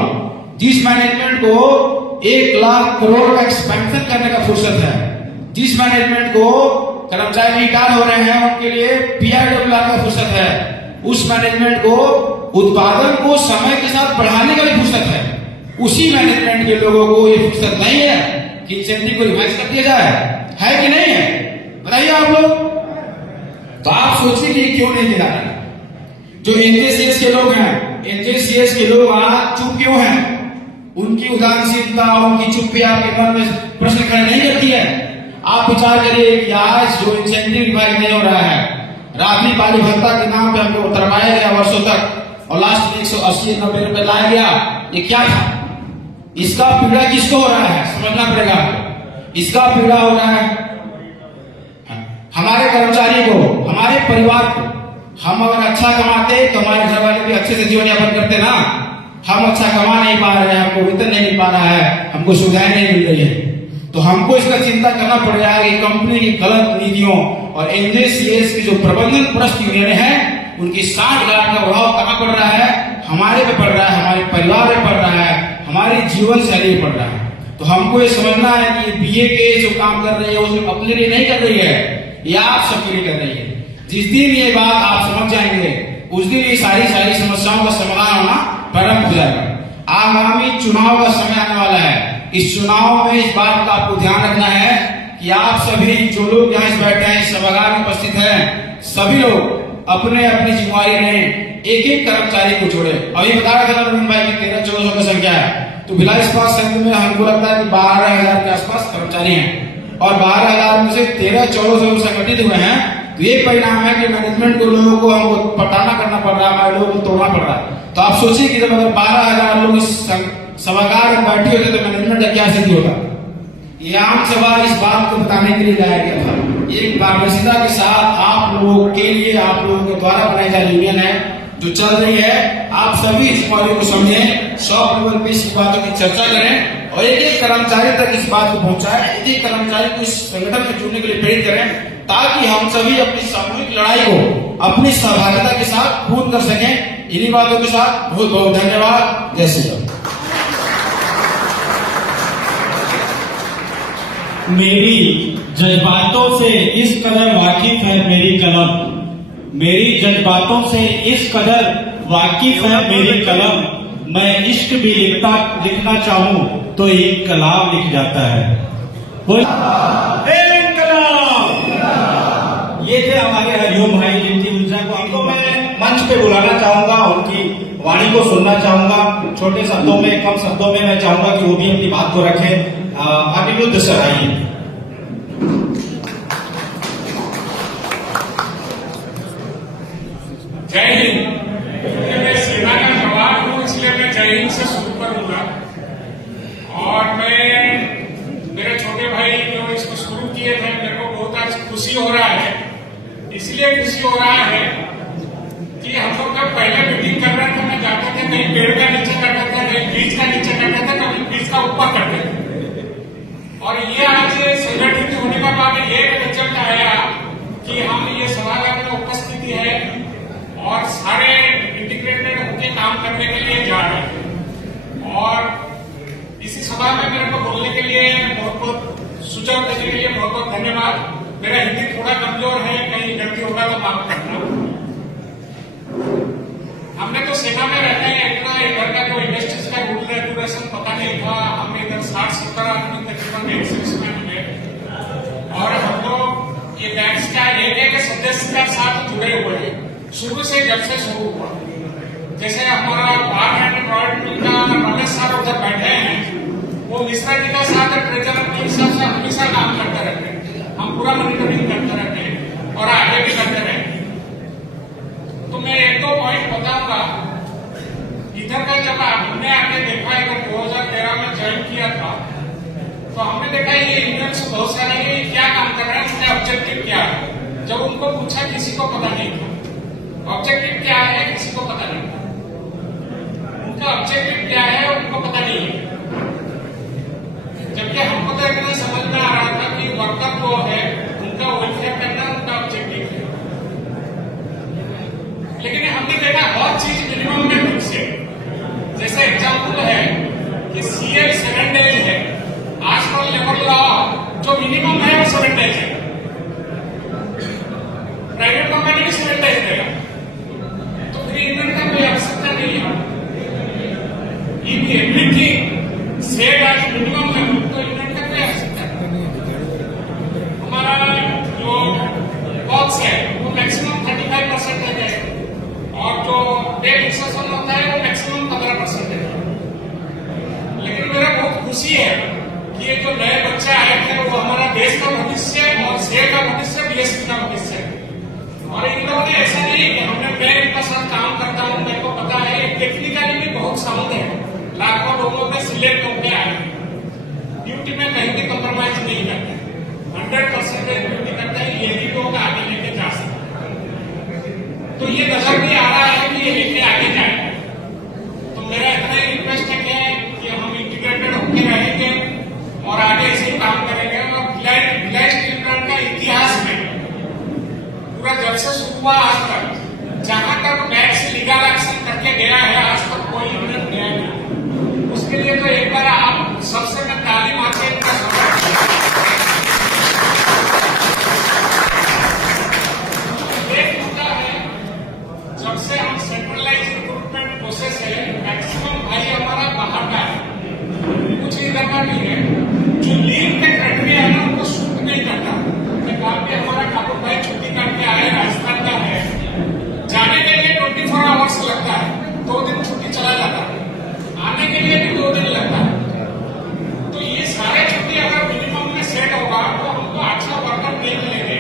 जिस मैनेजमेंट को 1 लाख करोड़ का एक्सपेंशन करने का फुर्सत है, जिस मैनेजमेंट को कर्मचारी रिटायर हो रहे हैं उनके लिए पीआरडब्ल्यू का फुर्सत है, उस मैनेजमेंट को उत्पादन को समय के साथ बढ़ाने का भी फुर्सत है, उसी मैनेजमेंट के लोगों को ये फुर्सत नहीं है कि इंसेंटिव को रिवाइज कर दिया जाए। है कि नहीं है? बताइए आप लोग। तो आप सोचिए कि क्यों नहीं दिला रहे? जो एनजेसीएस के लोग हैं, एनजेसीएस के लोग आज चुप क्यों हैं? उनकी उदासीनता, उनकी चुप्पी आपके मन में प्रश्न खड़े नहीं करती है। आप विचार करिए कि आज जो इंसेंटिव रिवाइज नहीं हो रहा है, रात्रि पाली भत्ता के नाम पे हमको उतरवाया गया वर्षों तक और लास्ट में 180-90 रुपए लाया गया। ये क्या था? इसका पीड़ा किसको हो रहा है? समझना पड़ेगा। इसका पीड़ा हो रहा है हमारे कर्मचारी को, हमारे परिवार को। हम अगर अच्छा कमाते तो हमारे घर वाले भी अच्छे से जीवन यापन करते ना। हम अच्छा कमा नहीं पा रहे हैं, हमको वेतन नहीं मिल पा रहा है, हमको सुविधाएं नहीं मिल रही है, तो हमको इसका चिंता करना पड़ रहा है कि कंपनी की गलत नीतियों और एनजेसीएस की जो प्रबंधन परस्त यूनियन है उनकी 60 लाख का प्रभाव कहां पड़ रहा है? हमारे पे पड़ रहा है, हमारे परिवार पे पड़ रहा है, हमारी जीवन शैली पे पड़ रहा है। तो हमको ये समझना है कि बीए के जो काम कर रही है वो सिर्फ अपने लिए नहीं कर रही है, ये आप सबके लिए कर रही है। जिस दिन ये बात आप समझ जाएंगे उस दिन ये सारी समस्याओं का समाधान होना प्रारंभ हो जाएगा। आगामी चुनाव का समय आने वाला है। इस चुनाव में इस बात का आपको ध्यान रखना है कि आप सभी जो लोग यहाँ बैठे हैं, सभागार में उपस्थित हैं, सभी लोग अपने अपनी जिम्मेवारी में एक एक कर्मचारी को जोड़े। अभी बता रहा था नवीन भाई की 1300-1400 की संख्या है, तो भिलाई इस्पात संयंत्र में हमको लगता है कि 12,000 के आसपास कर्मचारी हैं और 12,000 में से 1300-1400 संगठित हुए हैं। तो ये परिणाम है कि मैनेजमेंट को लोगों को हमको पटाना करना पड़ रहा है, हमारे लोगों को तोड़ना पड़ रहा है। तो आप सोचिए कि जब अगर 12,000 लोग इस सभागार में बैठे होते तो मैनेजमेंट का क्या स्थिति होगा? ये आम सभा इस बात को बताने के लिए लाया गया था। एक पारदर्शिता के साथ आप लोगों के लिए, आप लोगों के द्वारा बनाई जा रही यूनियन है जो चल रही है। आप सभी इस बातों को समझें, शॉप लेवल पे इस बातों की चर्चा करें और एक एक कर्मचारी तक इस बात को पहुंचाएं, एक एक कर्मचारी को इस संगठन में जुड़ने के लिए प्रेरित करें ताकि हम सभी अपनी सामूहिक लड़ाई को अपनी सहभागिता के साथ पूर्ण कर सकें। इन्हीं बातों के साथ बहुत बहुत धन्यवाद। जय श्री राम। मेरी जज्बातों से इस कदर वाकिफ है मेरी कलम, मेरी जज्बातों से इस कदर वाकिफ है मेरी कलम, मैं इश्क भी लिखना चाहूं तो इनकलाब लिख जाता है। ये थे हमारे हरिओम भाई, जिनकी ऊर्जा को हमको मैं मंच पे बुलाना चाहूंगा, उनकी वाणी को सुनना चाहूंगा। छोटे शब्दों में, कम शब्दों में मैं चाहूंगा कि वो भी अपनी बात को रखें। अनिरुद्ध सर आइए। जय हिंद। मैं सेना का जवान हूँ, इसलिए मैं जय हिंद से शुरू करूंगा। और मैं मेरे छोटे भाई जो इसको शुरू किए थे, मेरे को बहुत आज खुशी हो रहा है। इसलिए खुशी हो रहा है कि हम लोग का पहले मीटिंग कर रहे थे, मैं जाते थे कहीं पेड़ का नीचे करते थे, कहीं ब्रिज का नीचे करते थे, कभी ब्रिज का ऊपर करते थे। और ये आज संगठित होने का बाद ये रिजल्ट आया कि हम ये सभागार में उपस्थिति है और सारे इंटीग्रेटेड होकर काम करने के लिए जा रहे हैं। और इसी सभा में मेरे को बोलने के लिए बहुत बहुत सुझाव देने के लिए बहुत बहुत धन्यवाद। मेरा हिंदी थोड़ा कमजोर है, कहीं गलती होगा तो माफ करना। हमने तो सेना में रहते हैं, इतना इधर का जो इंडस्ट्रीज का रूल रेगुलेशन पता नहीं था। हम इधर 60-70 आदमी तकरीबन एक्सिस में मिले और हम लोग ये बैंक्स का एक सदस्य के साथ जुड़े हुए हैं शुरू से, जब से शुरू हुआ। जैसे हमारा पार्लियामेंट रॉयल का रमेश साहब उधर बैठे हैं, वो मिश्रा जी का साथ ट्रेजरर के हिसाब से हमेशा काम करते रहते हैं। हम पूरा मॉनिटरिंग करते रहते हैं और आगे भी करते रहेंगे। तो मैं एक दो पॉइंट बताऊंगा। इधर का जब हमने आके देखा, इधर 2013 में ज्वाइन किया था, तो हमने देखा ये यूनियंस बहुत सारे क्या काम कर रहे हैं, उनका ऑब्जेक्टिव क्या है। जब उनको पूछा, किसी को पता नहीं था ऑब्जेक्टिव क्या है, किसी को पता नहीं था। उनका ऑब्जेक्टिव क्या है उनको पता नहीं है। जबकि हमको तो इतना समझ में आ रहा था कि वर्कर जो है उनका वेलफेयर करना उनका ऑब्जेक्टिव है। लेकिन हमने देखा हर चीज मिनिमम में फिक्स है। जैसे एग्जाम्पल है कि CL 7 days है, आज कल लेबर लॉ जो मिनिमम है वो 7 days है। प्राइवेट कंपनी भी 7 days देगा, तो फिर यूनियन का कोई आवश्यकता नहीं है। If everything said as minimum है तो यूनियन का कोई आवश्यकता नहीं। हमारा जो बॉक्स है वो मैक्सिमम 35% है और जो डे फिक्सेशन होता है वो मैक्सिमम 15% है। लेकिन मेरा बहुत खुशी है कि ये जो नए बच्चे आए थे वो हमारा देश का भविष्य और शहर का भविष्य, BSP का भविष्य है। और इन लोगों ने ऐसा नहीं कि मैं इनका साथ काम करता हूँ, मेरे को पता है टेक्निकली भी बहुत साउंड है। लाखों लोगों में सिलेक्ट होकर आए, ड्यूटी में कहीं भी कम्प्रोमाइज नहीं करते, 100% ड्यूटी करते हैं। ये भी लोग आगे लेके जा सकते। तो ये नजर भी आ रहा है कि ये लेके आगे जाए। तो मेरा इतना ही रिक्वेस्ट है कि हम इंटीग्रेटेड होकर रहेंगे और आगे ऐसे ही काम करेंगे। और भिलाई स्टील प्लांट का इतिहास में पूरा जब से शुरू हुआ आज तक, जहां तक टैक्स लीगल एक्शन करके गया है, आज तक कोई यूनियन गया नहीं। उसके लिए तो एक बार आप सबसे मैं ताली मारते इनका जब से हम सेंट्रलाइज रिक्रूटमेंट प्रोसेस है, मैक्सिमम भाई हमारा बाहर का है, कुछ इधर का नहीं है। जो लीव के क्राइटेरिया है ना उनको सूट नहीं करता। कल भी हमारा ठाकुर भाई छुट्टी करके आए, राजस्थान का है, जाने के लिए 24 आवर्स लगता है, 2 दिन छुट्टी चला जाता है, आने के लिए भी 2 दिन लगता है। तो ये सारे छुट्टी अगर मिनिमम में सेट होगा तो हमको अच्छा वर्कर नहीं मिलेंगे,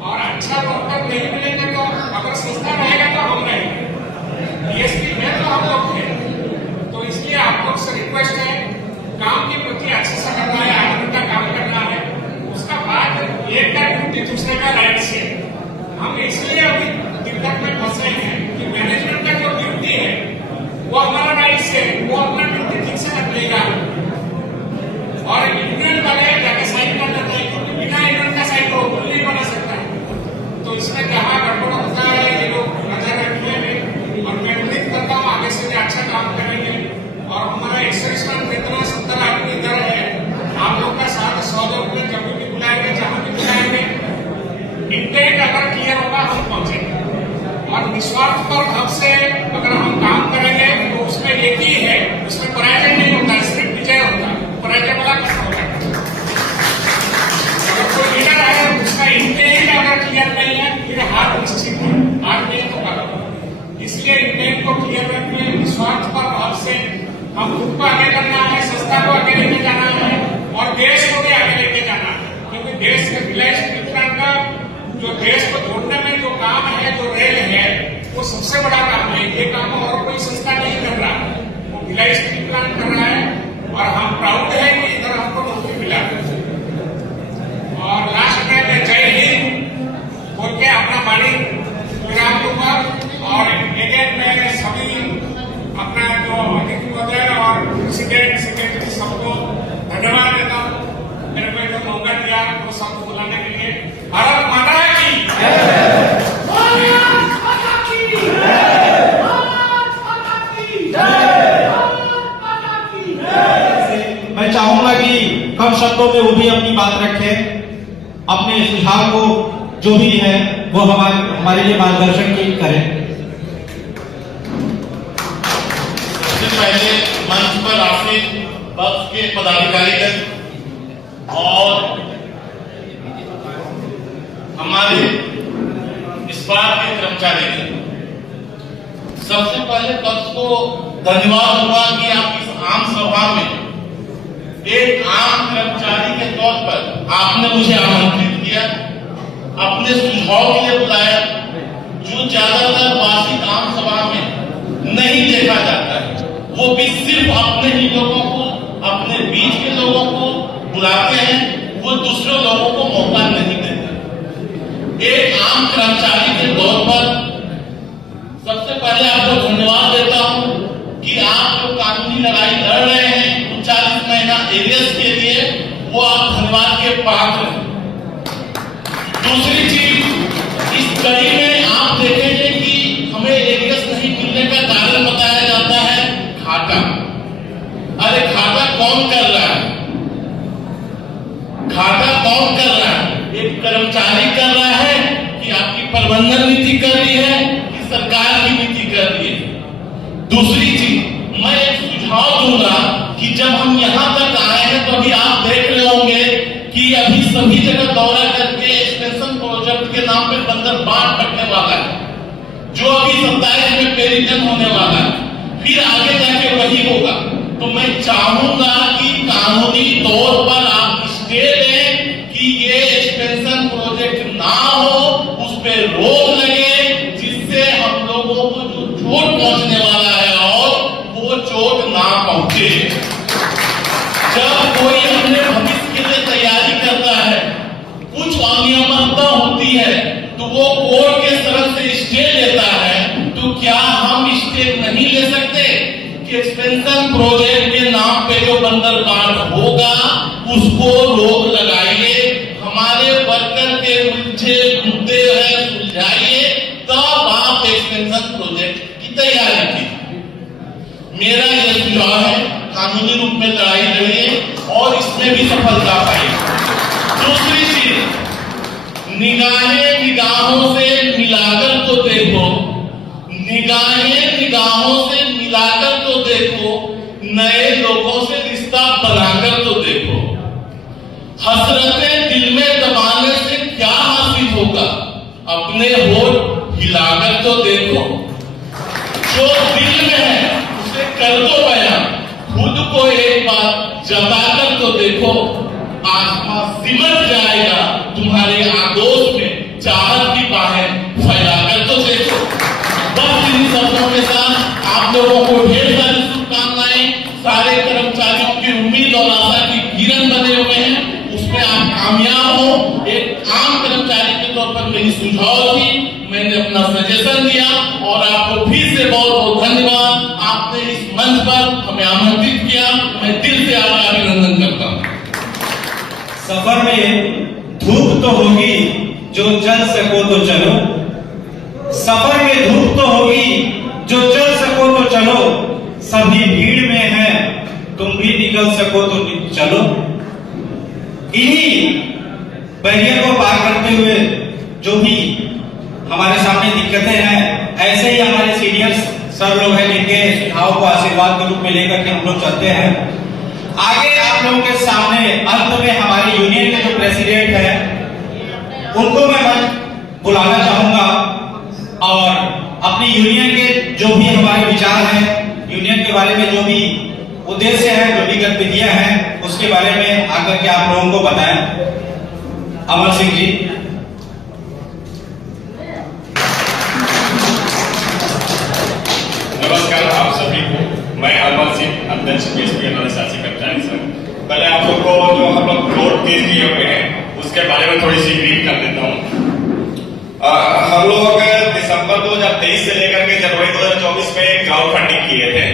और अच्छा वर्कर नहीं मिलेंगे तो अगर संस्था रहेगा तो हम रहेंगे, BSP में तो हम लोग थे। तो इसलिए आप लोग से रिक्वेस्ट है, काम की प्रति अच्छे से करना है, आनंद का काम करना है। उसका बाद एक का ड्यूटी दूसरे का राइट से। हम इसलिए अभी दिक्कत में फंसे हैं कि मैनेजमेंट का जो ड्यूटी है वो हमारा राइट से, वो अपना ड्यूटी ठीक से कर लेगा और यूनियन वाले जाके साइन कर देते हैं, क्योंकि बिना यूनियन का साइन तो नहीं बना सकता है। तो इसमें जहाँ गड़बड़ होता है ये लोग नजर रखिए, और मैं उम्मीद करता हूँ आगे से अच्छा काम करेंगे। और हमारा एक्सर्विसमैन कितना 70 आदमी इधर है, आप लोग का साथ 100 लोग में जब भी बुलाएंगे, जहाँ भी बुलाएंगे, इंटेंट अगर क्लियर होगा हम पहुंचेंगे। और निस्वार्थ पर भाव से अगर हम काम करेंगे तो हम खुद को आगे करना है, संस्था को आगे लेके जाना है और देश को भी आगे लेके जाना है, क्योंकि देश के भिलाई स्टील प्लांट का जो देश को जोड़ने में जो काम है, जो रेल है, वो सबसे बड़ा काम है। ये काम और कोई संस्था नहीं कर रहा, वो भिलाई स्टील प्लांट कर रहा है और हम प्राउड है कि इधर हमको नौकरी मिला। और लास्ट में मैं जय हिंद बोल के अपना वाणी विराम दूंगा और अगेन मैं सभी अपना जो अतिथि महोदय और प्रेसिडेंट सेक्रेटरी सबको धन्यवाद देता हूँ। मेरे को जो मौका दिया वो सबको बुलाने के लिए। भारत माता की मैं चाहूंगा कि कम शब्दों में वो भी अपनी बात रखें, अपने सुझाव को जो भी है वो हमारे लिए मार्गदर्शन की करें। सबसे पहले मंच पर आसीन पक्ष के पदाधिकारीगण और हमारे इस्पात के कर्मचारीगण, सबसे पहले पक्ष को धन्यवाद होगा कि आप इस आम सभा में एक आम कर्मचारी के तौर पर आपने मुझे आमंत्रित किया, अपने सुझाव के लिए बुलाया, जो ज्यादातर वार्षिक आम सभा में नहीं देखा जाता है। वो भी सिर्फ अपने ही लोगों को, अपने बीच के लोगों को बुलाते हैं, वो दूसरे लोगों को मौका नहीं देते। एक आम कर्मचारी के तौर पर सबसे पहले आपको धन्यवाद देता हूं कि आप जो कानूनी लड़ाई लड़ रहे हैं 39 महीना एरियस के लिए, वो आप धन्यवाद के पात्र हैं। दूसरी चीज, इस कड़ी में आप देखेंगे कि हमें एरियस नहीं मिलने का कारण बताया जाता है घाटा। अरे घाटा कौन कर रहा है? घाटा कौन कर रहा है? एक कर्मचारी कर रहा है कि आपकी प्रबंधन नीति कर रही है कि सरकार की नीति कर रही है? दूसरी चीज, मैं एक सुझाव दूंगा कि जब हम यहाँ तक आए हैं तो अभी आप देख रहे होंगे कि अभी सभी जगह दौरा करके एक्सटेंशन प्रोजेक्ट के नाम पे बंदर बांट पड़ने वाला है, जो अभी 27 में पेरिजन होने वाला है, फिर आगे जाके वही होगा। तो मैं चाहूंगा कि कानूनी तौर पर आप स्टे लें कि ये एक्सटेंशन प्रोजेक्ट ना हो, उस पर रोक लगे, जिससे हम लोगों को जो चोट पहुंचने वाला है और वो चोट ना पहुंचे। जब कोई अपने भविष्य के लिए तैयारी करता है, कुछ अनियमितता होती है, तो वो कोर्ट के तरफ से स्टे लेता है। तो क्या हम स्टे नहीं ले सकते कि एक्सटेंशन प्रोजेक्ट के नाम पे जो बंदरबांट होगा उसको रोक लगाइए, हमारे वर्कर के मुझे मुद्दे हैं सुलझाइए, तब आप एक्सटेंशन प्रोजेक्ट की तैयारी कीजिए। मेरा यह सुझाव है, कानूनी रूप में लड़ाई लड़िए और इसमें भी सफलता पाइए। दूसरी चीज, निगाहें निगाहों से मिलाकर तो देखो, निगाहें निगाहों से मिलाकर तो देखो, नए लोगों से रिश्ता बनाकर तो देखो। हसरतें दिल में दबाने से क्या हासिल होगा, अपने होठ हिलाकर तो देखो। जो दिल में है उसे कर दो बयान, खुद को एक बार जताकर तो देखो। आसमान सिमट जाएगा तुम्हारे आगोश में, चाहत की बाहें फैलाकर तो देखो। बस इन शब्दों के साथ आप लोगों को ढेर सारी शुभकामनाएं। सारे कर्मचारियों की उम्मीद और आशा की किरण बने हुए हैं, उसमें आप कामयाब हो। एक आम कर्मचारी के तौर पर मेरी सुझाव थी, मैंने अपना सजेशन दिया और आपको फिर से बहुत बहुत धन्यवाद। आपने इस मंच पर हमें आमंत्रित किया, मैं दिल से आपका अभिनंदन करता हूँ। सफर में धूप तो होगी, जो चल सको तो चलो। सफर में धूप तो होगी, जो चल सको तो चलो। सभी भीड़ में है, तुम भी निकल सको तो चलो। इन्हीं बैरियर को पार करते हुए जो भी हमारे सामने दिक्कतें हैं, ऐसे ही हमारे सीनियर सर लोग हैं, जिनके सुझाव को आशीर्वाद के रूप में लेकर के हम लोग चलते हैं आगे। आप लोगों के सामने अंत में हमारे यूनियन के जो प्रेसिडेंट हैं उनको मैं बुलाना चाहूंगा और अपनी यूनियन के जो भी हमारे विचार हैं, यूनियन के बारे में जो भी उद्देश्य है, जो भी गतिविधियां हैं उसके बारे में आकर के आप लोगों को बताएं। अमर सिंह जी। नमस्कार आप सभी को, मैं अमर सिंह, अध्यक्ष बीएसपी अनुशासी कर्मचारी संघ। पहले आप लोग को जो हम लोग फ्लोर केस दिए हुए हैं उसके बारे में थोड़ी सी ब्रीफ कर देता हूँ। हम लोग दिसंबर 2023 से लेकर के जनवरी 2024 में क्राउड फंडिंग किए थे।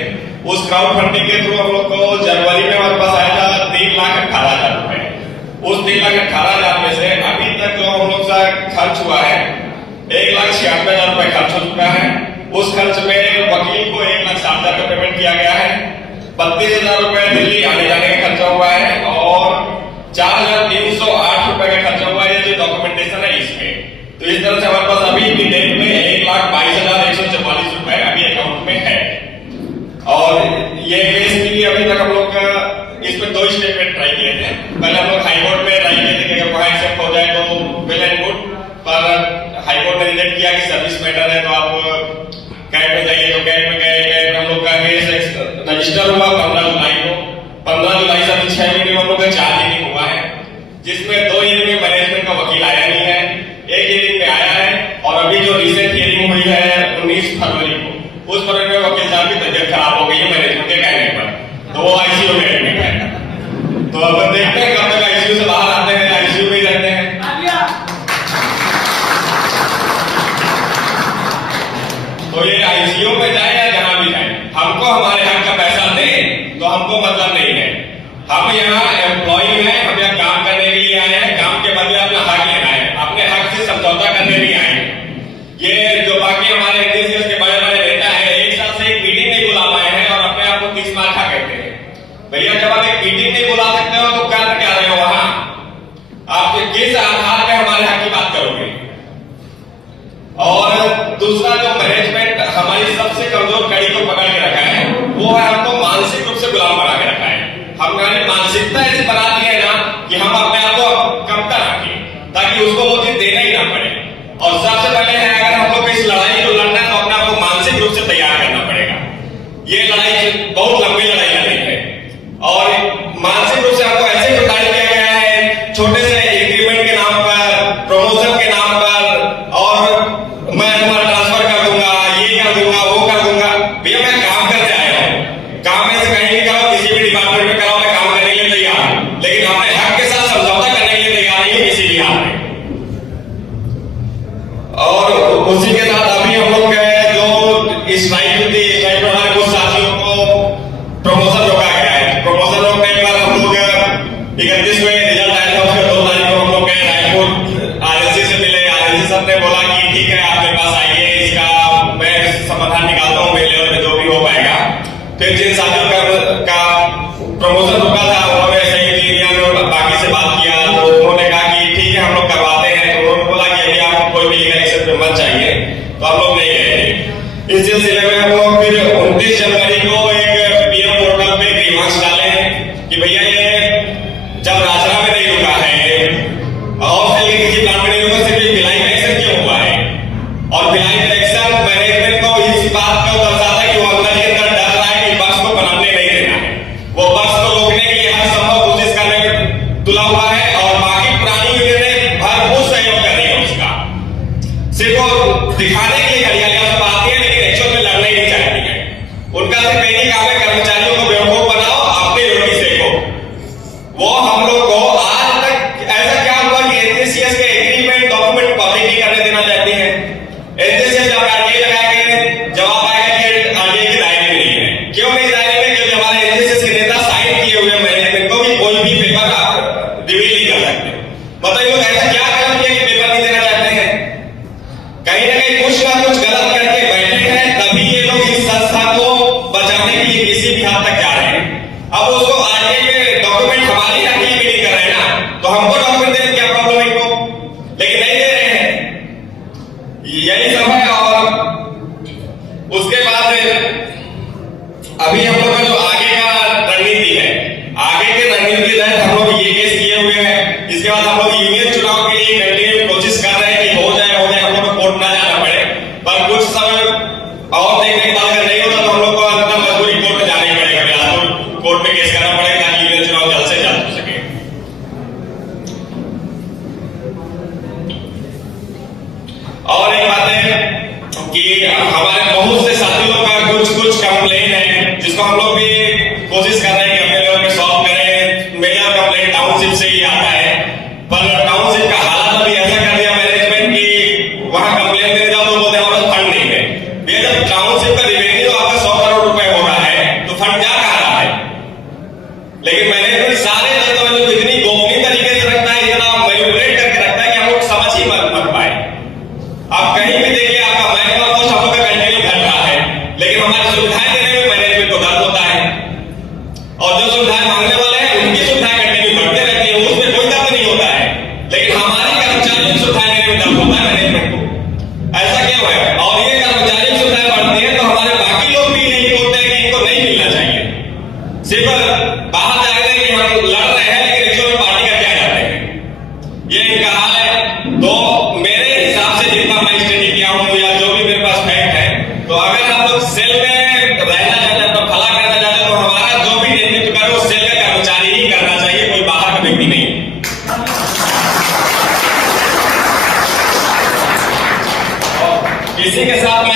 उस क्राउड फंडिंग के थ्रू हम लोग को जनवरी में हमारे पास आया था 3,18,000 रुपए। उस 3,18,000 में से अभी तक जो हम लोग से खर्च हुआ है 1,96,000 रुपए खर्च हो चुका है। उस खर्च में वकील को 1,60,000 का पेमेंट किया गया है, 32,000 रुपए दिल्ली आने जाने का खर्चा हुआ है और 4,308 रुपए का खर्चा हुआ है। जो डॉक्यूमेंटेशन है इसमें, तो इस तरह से हमारे पास अभी की डेट में 1,22,144 रुपए अभी अकाउंट में है। और ये केस के लिए अभी तक हम लोग इसमें 2 स्टेटमेंट ट्राई किए थे। पहले हम लोग हाईकोर्ट में ट्राई किए थे कि अगर वहां एक्सेप्ट हो जाए तो वेल एंड गुड, पर हाईकोर्ट ने रिजेक्ट किया कि सर्विस मैटर है तो आप कैट में जाइए। तो कैट में गए, कैट में हम लोग का केस रजिस्टर हुआ 15 जुलाई को। 15 जुलाई से अभी 6 महीने में हम लोग का 4 हियरिंग हुआ है, जिसमें 2 हियरिंग में मैनेजमेंट का वकील आया नहीं है, 1 हियरिंग में आया है। और अभी जो रिसेंट हियरिंग हुई है 19 फरवरी को, उस फरवरी में वकील साहब की तबियत खराब हो गई है मैनेजमेंट के कहने पर, तो वो आईसीयू में एडमिट है। तो अब देखते हैं कब तक आईसीयू से बाहर आते हैं, आईसीयू में ही रहते हैं। तो ये आईसीयू में जाए या जहां भी जाए, हमको हमारे हक का पैसा दे तो हमको मतलब नहीं है। हम यहाँ एम्प्लॉय हैं, हम यहाँ काम करने के लिए आए हैं, काम के बदले अपना हक लेना है, अपने हक से समझौता करने नहीं आए हैं। ये जो बाकी हमारे एनडीसीएस के बड़े बड़े नेता है, एक साल से एक मीटिंग नहीं बुला पाए हैं और अपने आप को 30 मार्का कहते हैं। भैया जब आप एक मीटिंग नहीं बुला सकते हो तो कर क्या रहे हो वहां? आप किस आधार पर हमारे हक की बात करोगे? और दूसरा, जो मैनेजमेंट हमारी सबसे कमजोर कड़ी को पकड़ के रखा है वो है हमको मानसिक रूप से गुलाम बना के रखा है। हमारी मानसिकता ऐसी बना दी है ना कि हम अपने आप को कमतर रखें ताकि उसको वो चीज देना ही ना पड़े। और सबसे पहले है, अगर हम लोग इस लड़ाई को लड़ना है तो अपने आप को मानसिक रूप से तैयार करना पड़ेगा। ये लड़ाई बहुत लंबी लड़ाई लड़नी है और मानसिक रूप से हमको ऐसे प्रकार किया गया है, छोटे से इंक्रीमेंट के नाम पर, प्रमोशन के नाम पर, और मैं तुम्हारा ट्रांसफर कर दूंगा, ये कर दूंगा, वो कर दूंगा। भैया मैं काम करने आया हूँ, काम में से कहीं भी करो, किसी भी डिपार्टमेंट में करो, मैं काम करने के लिए तैयार हूँ, लेकिन अपने हक के साथ समझौता करने के लिए तैयार नहीं हूँ किसी भी हाल में। और उसी के साथ अभी हम लोग जो स्ट्राइक थी, स्ट्राइक में हमारे कुछ साथियों को प्रमोशन रोका गया है। प्रमोशन रोकने पर हम लोग 31 में रिजल्ट आया था, उसके 2 तारीख को हम लोग गए रायपुर, आरएससी से मिले। आरएससी सर ने बोला कि ठीक है आप मेरे पास आइए, इसका मैं समाधान निकालता हूँ मेरे लेवल पे जो भी हो पाएगा। फिर जिन साथियों का प्रमोशन रुका था उन्होंने सही यूनियन बाकी से बात किया तो उन्होंने कहा कि ठीक है हम लोग करवाते हैं। तो उन्होंने बोला कि अभी आपको कोई भी लीगल एक्शन मत चाहिए, तो हम लोग नहीं गए थे। इस सिलसिले में हम लोग फिर 29 जनवरी को एक पीएम पोर्टल पे ग्रीवांस डाले कि भैया ये जब राजरा में नहीं रुका है और किसी प्लान में नहीं रुका, सिर्फ भिलाई इलेक्शन क्यों हुआ है? और भिलाई इलेक्शन मैनेजमेंट को इस बात को दर्शाता है कि वो अंदर ही अंदर डर रहा है कि बक्स को बनाने नहीं देना है, वो बक्स को रोकने के लिए हर संभव कोशिश करने में तुला हुआ है। और बाकी पुरानी यूनियनें भरपूर सहयोग कर रही है उसका, सिर्फ वो दिखाने के लिए हरियाणा सब आती है लेकिन एक्चुअल में लड़ना ही नहीं चाहती है। उनका सिर्फ एक ही काम है, कर्मचारियों को बेवकूफ बनाओ, अपनी रोटी सेको। वो हम लोग को आज तक ऐसा क्या हुआ कि एनडीसीएस के एग्रीमेंट डॉक्यूमेंट पब्लिक नहीं करने देना चाहती है। एनडीसीएस जब आरटीआई लगा के जवाब आएगा कि आरटीआई के दायरे में नहीं है। क्यों नहीं दायरे में? क्योंकि हमारे एनडीसीएस के नेता साइन किए हुए मैनेजमेंट को भी कोई भी पेपर आप रिवील नहीं कर सकते। बताइए लोग ऐसा क्या काम किया कि पेपर नहीं देना चाहते हैं? कहीं ना कहीं कुछ ना कुछ गलत करके बैठे हैं, तभी ये लोग इस संस्था को बचाने के लिए किसी भी हद तक जा रहे हैं। अब उसको आरटीआई के डॉक्यूमेंट हमारी हकीम भी नहीं कर रहे हैं ना, तो हमको डॉक्यूमेंट देने क्या प्रॉब्लम है इनको? लेकिन नहीं दे रहे हैं, यही सब है। और उसके बाद अभी हम लोग का जो आगे का रणनीति है, आगे के रणनीति के तहत हम लोग ये केस किए हुए हैं। इसके बाद हम लोग यूनियन चुनाव के लिए कंटिन्यू कोशिश कर रहे हैं कि हो जाए हम लोग को कोर्ट ना जाना पड़े। पर कुछ समय और देखने के बाद अगर नहीं होगा तो हम लोग को अंततः मजबूरी कोर्ट में जाना ही पड़ेगा। बिलासपुर कोर्ट हमारे बहुत से साथियों का कुछ कंप्लेन है, जिसको हम लोग भी कोशिश कर रहे हैं कि अपने लेवल पे सॉल्व करें। मेजर कंप्लेन टाउनशिप से ही आता है, पर टाउनशिप का हालात अभी ऐसा कर दिया मैनेजमेंट की वहां कंप्लेन देने जाओ तो बोलते हैं हमारे पास फंड नहीं है। भैया जब टाउनशिप का रिवेन्यू आपका 100 करोड़ रुपए हो रहा है तो फंड जा कहां रहा है? लेकिन मैनेजमेंट सारे दस्तावेजों को इतनी गोपनीय तरीके से रखता है, इतना मैनिपुलेट करके रखता है कि हम लोग समझ ही मत पाए। आप कहीं भी देखिए आपका मैनुअल कॉस्ट हम लोग का कंटिन्यू घट रहा है, लेकिन हमारी सुविधाएं देने में मैनेजमेंट को दर्द होता है, और जो सुविधाएं मांगने वाले हैं उनकी सुविधाएं कंटिन्यू बढ़ते रहती है, उसमें कोई दर्द नहीं होता है, लेकिन हमारी कर्मचारियों की सुविधाएं देने में दर्द होता है मैनेजमेंट को। ऐसा क्यों है? और ये कर्मचारियों की सुविधाएं बढ़ती है तो हमारे बाकी लोग भी यही बोलते हैं कि इनको नहीं मिलना चाहिए। सिर्फ बाहर जा रहे हैं कि हम लड़ रहे हैं, लेकिन एक्चुअल में पार्टी का क्या जाते हैं, ये इनका हाल है। तो मेरे हिसाब से जितना मैं स्टडी किया हूं या जो भी मेरे पास फैक्ट है, तो अगर हम लोग सेल में रहना चाहते हैं तो भला करना चाहते हैं तो हमारा जो भी नेतृत्व करे वो सेल का कर्मचारी ही करना चाहिए, कोई बाहर का व्यक्ति नहीं। इसी के साथ मैं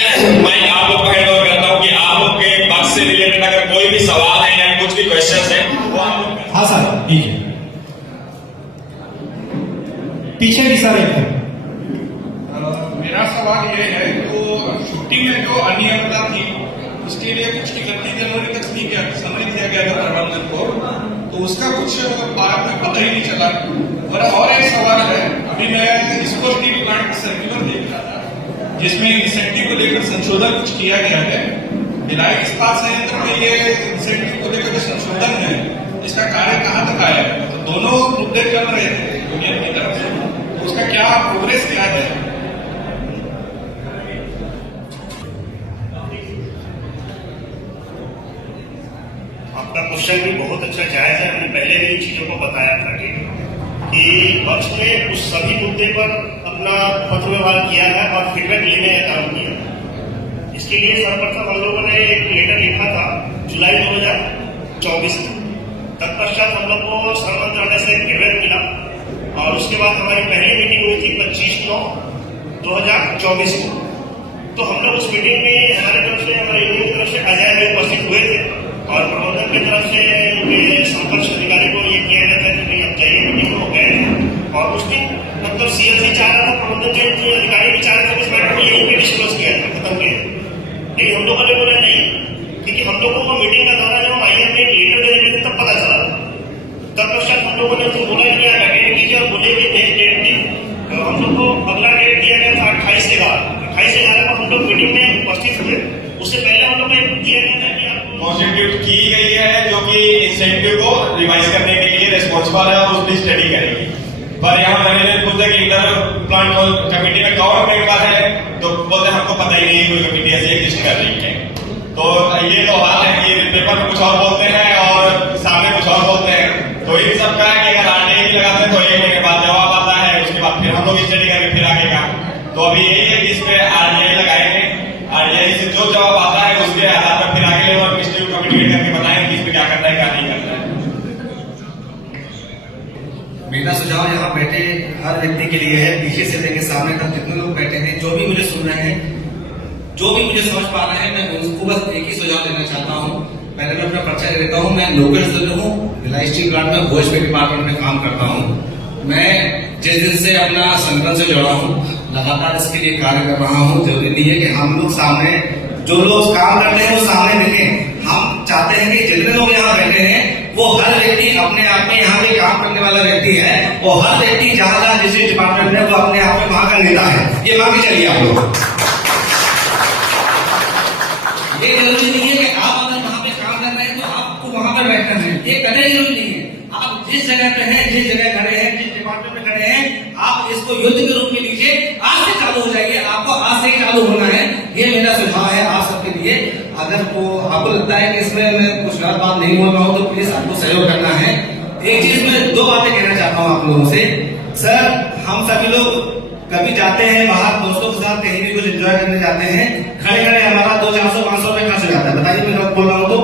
आप लोग को हैंड ओवर करता हूं कि आप लोग के पक्ष से रिलेटेड अगर कोई भी सवाल है या कुछ भी क्वेश्चंस है वो आप लोग। हाँ सर, ठीक है। पीछे भी सर एकदम। मेरा सवाल ये है, तो छुट्टी में जो अनियमितता थी उसके लिए कुछ 31 जनवरी तक समय दिया गया था प्रबंधन को, तो उसका कुछ बाद में पता ही नहीं चला। और एक सवाल है, अभी मैं इसको स्टील प्लांट का सर्कुलर देख रहा था जिसमें इंसेंटिव को लेकर संशोधन कुछ किया गया है। भिलाई इस्पात संयंत्र में ये इंसेंटिव को लेकर जो संशोधन है इसका कार्य कहां तक आया है? तो दोनों मुद्दे चल रहे थे यूनियन की तरफ से, तो उसका क्या प्रोग्रेस क्या है? आपका क्वेश्चन भी बहुत अच्छा जायज है। हमने पहले भी इन चीजों को बताया था कि पक्ष ने उस सभी मुद्दे पर अपना पत्र व्यवहार किया है और फीडबैक लेने का काम किया। इसके लिए सर्वप्रथम हम लोगों ने एक लेटर लिखा था जुलाई 2024 में। तत्पश्चात हम लोग को श्रम मंत्रालय से फीडबैक मिला और उसके बाद हमारी पहली मीटिंग हुई थी 25/9/2024 को। तो हम लोग उस मीटिंग में हमारे तरफ से, हमारे यूनियन की तरफ से अजय में उपस्थित हुए थे और प्रबंधन की तरफ से उनके संपर्क अधिकारी को ये किया गया था कि भाई अब जाइए मीटिंग को गए थे। और उस दिन मतलब सीएलसी चाह रहा था, प्रबंधन के अधिकारी भी चाह रहे थे इस मैटर को यहीं पे डिस्कस किया था, खत्म किया। लेकिन हम लोगों ने बोला नहीं, क्योंकि हम लोगों को मीटिंग का दौरान जब हम आईएम में लेटर दे रहे थे तब पता चला। तत्पश्चात हम लोगों ने तो बोला कि आप अटेंड कीजिए और बोले कि डेट दी। हम लोग को अगला डेट दिया गया था 28/11 को हम लोग मीटिंग में उपस्थित हुए। उससे पहले हम लोग ने दिया गया था कि कॉन्स्टिट्यूट की गई है जो कि इंसेंटिव को रिवाइज करने के लिए रिस्पॉन्सिबल है और उसकी स्टडी करेगी। पर यहाँ मैनेजमेंट पूछते कि इंटर प्लांट कमेटी में कौन मेंबर है, तो बोलते हमको पता ही नहीं कोई कमेटी ऐसी एग्जिस्ट कर रही है। तो ये तो हाल है कि पेपर में कुछ और बोलते हैं और सामने कुछ और बोलते हैं। तो इन सब का है कि अगर आरटीआई भी लगाते हैं तो 1 महीने बाद जवाब आता है, उसके बाद फिर हम लोग स्टडी करके फिर आगे का। तो अभी यही है कि इस पे आरटीआई लगाएंगे, आरटीआई से जो जवाब आता है उसके आधार पर फिर आगे लेवल एडमिनिस्ट्रेटिव कमेटी करके बताएंगे कि इस पे क्या करना है क्या नहीं करना है। मेरा सुझाव यहाँ बैठे हर व्यक्ति के लिए है, पीछे से लेकर सामने तक जितने लोग बैठे हैं, जो भी मुझे सुन रहे हैं, जो भी मुझे समझ पा रहे हैं, मैं उनको बस एक ही सुझाव देना चाहता हूँ। पहले मैं अपना परिचय देता हूँ। मैं लोकल से हूँ, भिलाई स्टील प्लांट में भोज पे डिपार्टमेंट में काम करता हूँ। मैं जिस दिन से अपना संगठन से जुड़ा हूँ लगातार इसके लिए कार्य कर रहा हूँ। जरूरी नहीं है कि हम लोग सामने जो लोग काम करते हैं वो सामने दिखें। हम चाहते हैं कि जितने लोग यहाँ बैठे हैं वो हर व्यक्ति अपने आप में यहाँ पे काम करने वाला व्यक्ति है, और हर व्यक्ति जहाँ जहाँ जिस डिपार्टमेंट में वो अपने आप में वहां का नेता है। ये मान के चलिए आप लोग। ये जरूरी नहीं है कि आप अगर वहां पे काम कर रहे हैं तो आपको वहां पर बैठना है, ये कतई जरूरी नहीं है। आप जिस जगह पे हैं, जिस जगह खड़े हैं, जिस डिपार्टमेंट में खड़े हैं, आप इसको युद्ध के रूप में लीजिए। आज से चालू हो जाएगी, आपको आज से ही चालू होना है। ये मेरा सुझाव है आप सबके लिए। अगर वो आपको लगता है कि इसमें मैं कुछ गलत बात नहीं बोल रहा हूँ तो प्लीज आपको सहयोग करना है। एक चीज मैं 2 बातें कहना चाहता हूँ आप लोगों से। सर, हम सभी लोग कभी जाते हैं बाहर दोस्तों के साथ कहीं भी कुछ एंजॉय करने जाते हैं, खड़े खड़े हमारा 200-400-500 रुपए खर्च हो जाता है। बताइए मैं गलत बोल रहा हूँ तो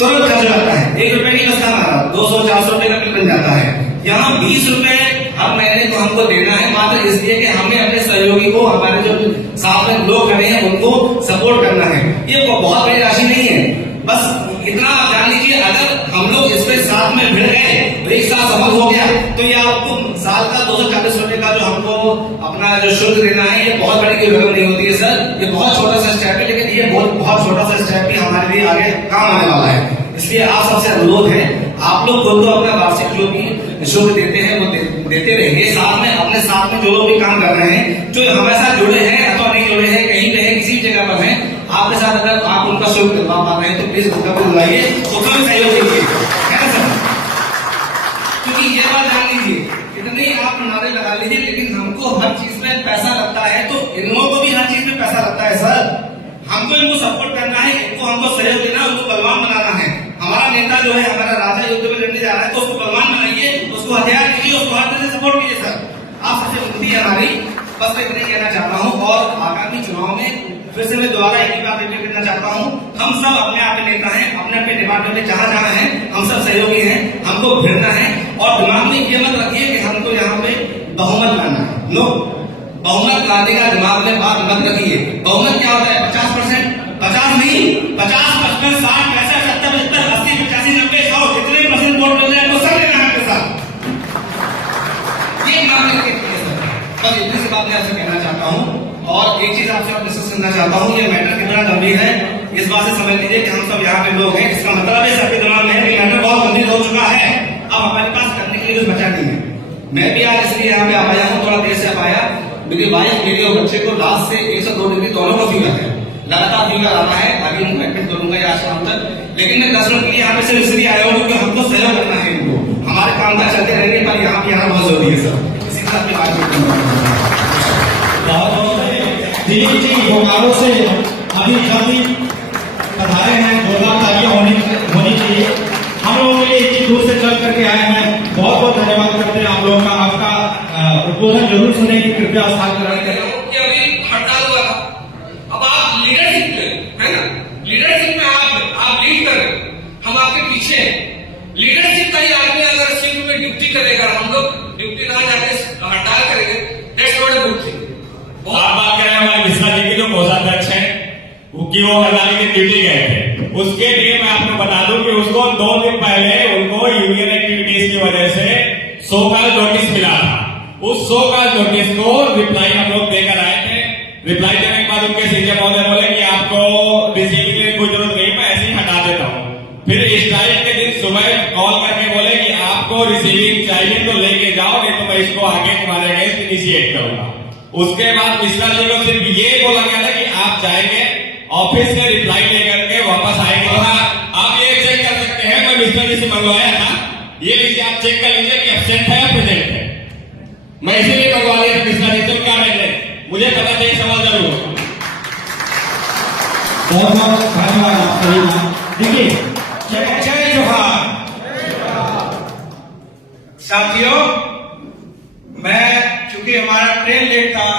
तुरंत खर्च हो जाता है। 1 रुपए की बस हमारा 200-400 रुपए का बिल बन जाता है। यहाँ 20 रुपए हर महीने तो हमको देना है, मात्र इसलिए कि हमें अपने सहयोगी को, हमारे जो साथ में लोग खड़े हैं उनको सपोर्ट करना है। ये बहुत बड़ी राशि नहीं है, बस इतना आप जान लीजिए, अगर हम लोग इसमें साथ में भिड़ गए तो एक साल सफल हो गया, तो ये आपको साल का 240 रुपए का जो हमको अपना जो शुल्क देना है, ये बहुत बड़ी कोई रकम नहीं होती है सर। ये बहुत छोटा सा स्टेप है, लेकिन ये बहुत छोटा सा स्टेप भी हमारे लिए आगे काम आने वाला है। इसलिए आप सबसे अनुरोध है, आप लोग खुद तो अपना वार्षिक जो भी शुल्क देते हैं वो देते रहिए, साथ में अपने साथ में जो लोग भी काम कर रहे हैं, जो हमेशा जुड़े हैं अथवा नहीं जुड़े हैं, कहीं पे किसी जगह पर हैं, आपके साथ अगर आप उनका शुल्क दिलवा पा रहे हैं तो प्लीज उनका भी बुलाइए, उसका भी सहयोग दीजिए, है ना सर। क्योंकि ये बात जान लीजिए, इतने आप नारे लगा लीजिए, लेकिन हमको हर चीज में पैसा लगता है, तो इन लोगों को भी हर चीज में पैसा लगता है सर। हमको इनको सपोर्ट करना है, इनको हमको सहयोग देना, उनको बलवान बनाना है। हमारा नेता जो है, हमारा राजा युद्ध में लड़ने जा रहा है, तो उसको बलवान बनाइए, उसको हथियार दीजिए, उसको हर तरह से सपोर्ट कीजिए सर। आप सबसे विनती है हमारी, बस मैं इतने कहना चाहता हूँ। और आगामी चुनाव में फिर से मैं दोबारा एक ही बात रिपीट करना चाहता हूँ, हम सब अपने आप में नेता हैं, अपने अपने डिपार्टमेंट में जहाँ जहाँ हैं, हम सब सहयोगी हैं, हमको भिड़ना है। और दिमाग में ये मत रखिए कि हमको यहाँ पे बहुमत लाना है, नो, बहुमत लाने का दिमाग में बात मत रखिए। बहुमत क्या होता है? 50%, 50 नहीं, 50, 55, 60, 65, 70, 75, 80, 85, 90, 100, जितने % वोट मिल जाए तो सब लेना है आपके साथ। ये दिमाग में रखिए सर। बस इतनी सी बात मैं आपसे कहना चाहता हूँ। और एक चीज आपसे डिस्कस करना चाहता हूँ, ये मैटर कितना गंभीर है इस बात से समझ लीजिए कि हम सब यहाँ पे लोग हैं, इसका मतलब है सबके दिमाग में है कि मैटर बहुत गंभीर हो चुका है, अब हमारे पास करने के लिए कुछ बचा नहीं है। मैं भी आज इसलिए यहाँ पे आया हूँ, थोड़ा देर से आया। मेरी वाइफ, मेरी और बच्चे को लास्ट से 102 डिग्री दोनों को फीवर है, लगातार फीवर आ रहा है। अभी उनको एडमिट करूंगा आज शाम तक, लेकिन मैं 10 मिनट के लिए यहाँ पे सिर्फ इसलिए आया हूँ क्योंकि हमको सहयोग करना है इनको। हमारे काम काज चलते रहेंगे, पर यहाँ पे आना बहुत जरूरी है सर। इसी के साथ मैं दिलीप जी बोकारो से अभी जल्दी पधारे हैं, जोरदार तालियां होनी चाहिए। हम लोगों के लिए इतनी दूर से चल करके आए हैं, बहुत बहुत धन्यवाद करते हैं आप लोगों का। आपका उद्बोधन जरूर सुने की कृपया स्थान ग्रहण करें। अभी हड़ताल हुआ, अब आप लीडरशिप में है ना, लीडरशिप में आप लीड कर रहे, हम आपके पीछे हैं। लीडरशिप का ही आदमी अगर शिफ्ट में ड्यूटी करेगा, हम लोग ड्यूटी ना जाके हड़ताल करेंगे, that's not a good thing. आप बात करें हमारे मिश्रा जी की जो कोषाध्यक्ष है, कि वो हड़ताल की ड्यूटी गए थे, उसके लिए मैं आपको बता दूं कि उसको 2 दिन पहले उनको यूनियन एक्टिविटीज की वजह से शो का नोटिस मिला था। उस शो का नोटिस को रिप्लाई हम लोग देकर आए थे। रिप्लाई देने के बाद उनके सीनियर महोदय बोले कि आपको रिसीविंग की कोई जरूरत नहीं, मैं ऐसे ही हटा देता हूँ। फिर स्ट्राइक के दिन सुबह कॉल करके बोले कि आपको रिसीविंग चाहिए तो लेके जाओ, नहीं तो मैं इसको आगे तुम्हारे अगेंस्ट इनिशिएट करूंगा। उसके बाद मिश्रा जी को सिर्फ ये बोला गया था कि आप जाएंगे ऑफिस से रिप्लाई लेकर के वापस आएंगे। आप ये चेक कर सकते हैं, मैं मिश्रा जी से मंगवाया था, ये लीजिए आप चेक कर लीजिए कि एब्सेंट है या प्रेजेंट है। मैं इसीलिए मंगवा लिया था मिश्रा जी से, क्या नहीं मुझे पता था, एक सवाल जरूर। बहुत बहुत धन्यवाद आप सभी का। देखिए, जय जोहार साथियों। मैं चूंकि हमारा ट्रेन लेट था,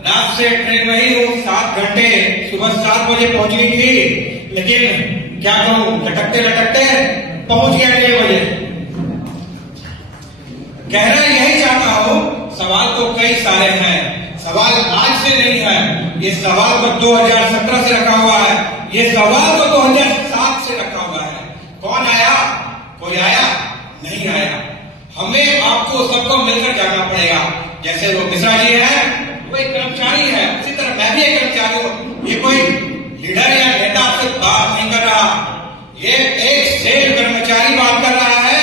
रात से ट्रेन में ही हूँ, 7 घंटे, सुबह 7 बजे पहुंचनी थी, लेकिन क्या कहूँ, लटकते लटकते पहुंच गया 6 बजे। कहना यही चाहता हूँ, सवाल तो कई सारे हैं, सवाल आज से नहीं है, ये सवाल तो 2017 से रखा हुआ है, ये सवाल तो 2007 से रखा हुआ है। कौन आया? कोई आया? नहीं आया। हमें आपको सबको मिलकर जाना पड़ेगा। जैसे वो मिश्रा जी है, वो एक कर्मचारी है, उसी तरह मैं भी एक कर्मचारी हूँ। ये कोई लीडर या नेता से बात नहीं कर रहा, ये एक सेल कर्मचारी बात कर रहा है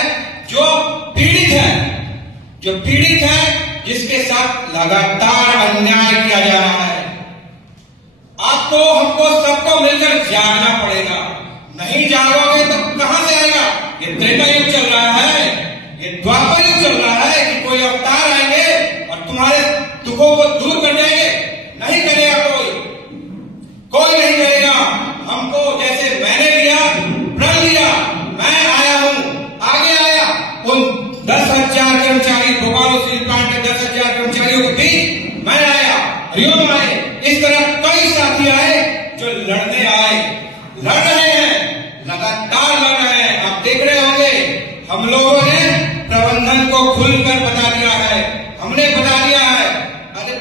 जो पीड़ित है, जिसके साथ लगातार अन्याय किया जा रहा है। आपको हमको सबको मिलकर जागना पड़ेगा। नहीं जागोगे तो कहां से आएगा? ये त्रेता युग चल रहा है, ये द्वापर युग चल रहा है कि कोई अवतार आएंगे और तुम्हारे दुखों को दूर कर देंगे। नहीं करेगा कोई नहीं करेगा। हमको जैसे मैंने लिया, प्रण लिया, मैं आया हूं, आगे आया, उन 10,000 कर्मचारी, भोपाल स्टील प्लांट के 10,000 कर्मचारियों के बीच मैं आया, हरिओम आए, इस तरह कई साथी आए जो लड़ने आए, लड़ रहे हैं, लगातार लड़ रहे हैं। आप देख रहे होंगे हम लोगों ने प्रबंधन को खुलकर बता दिया है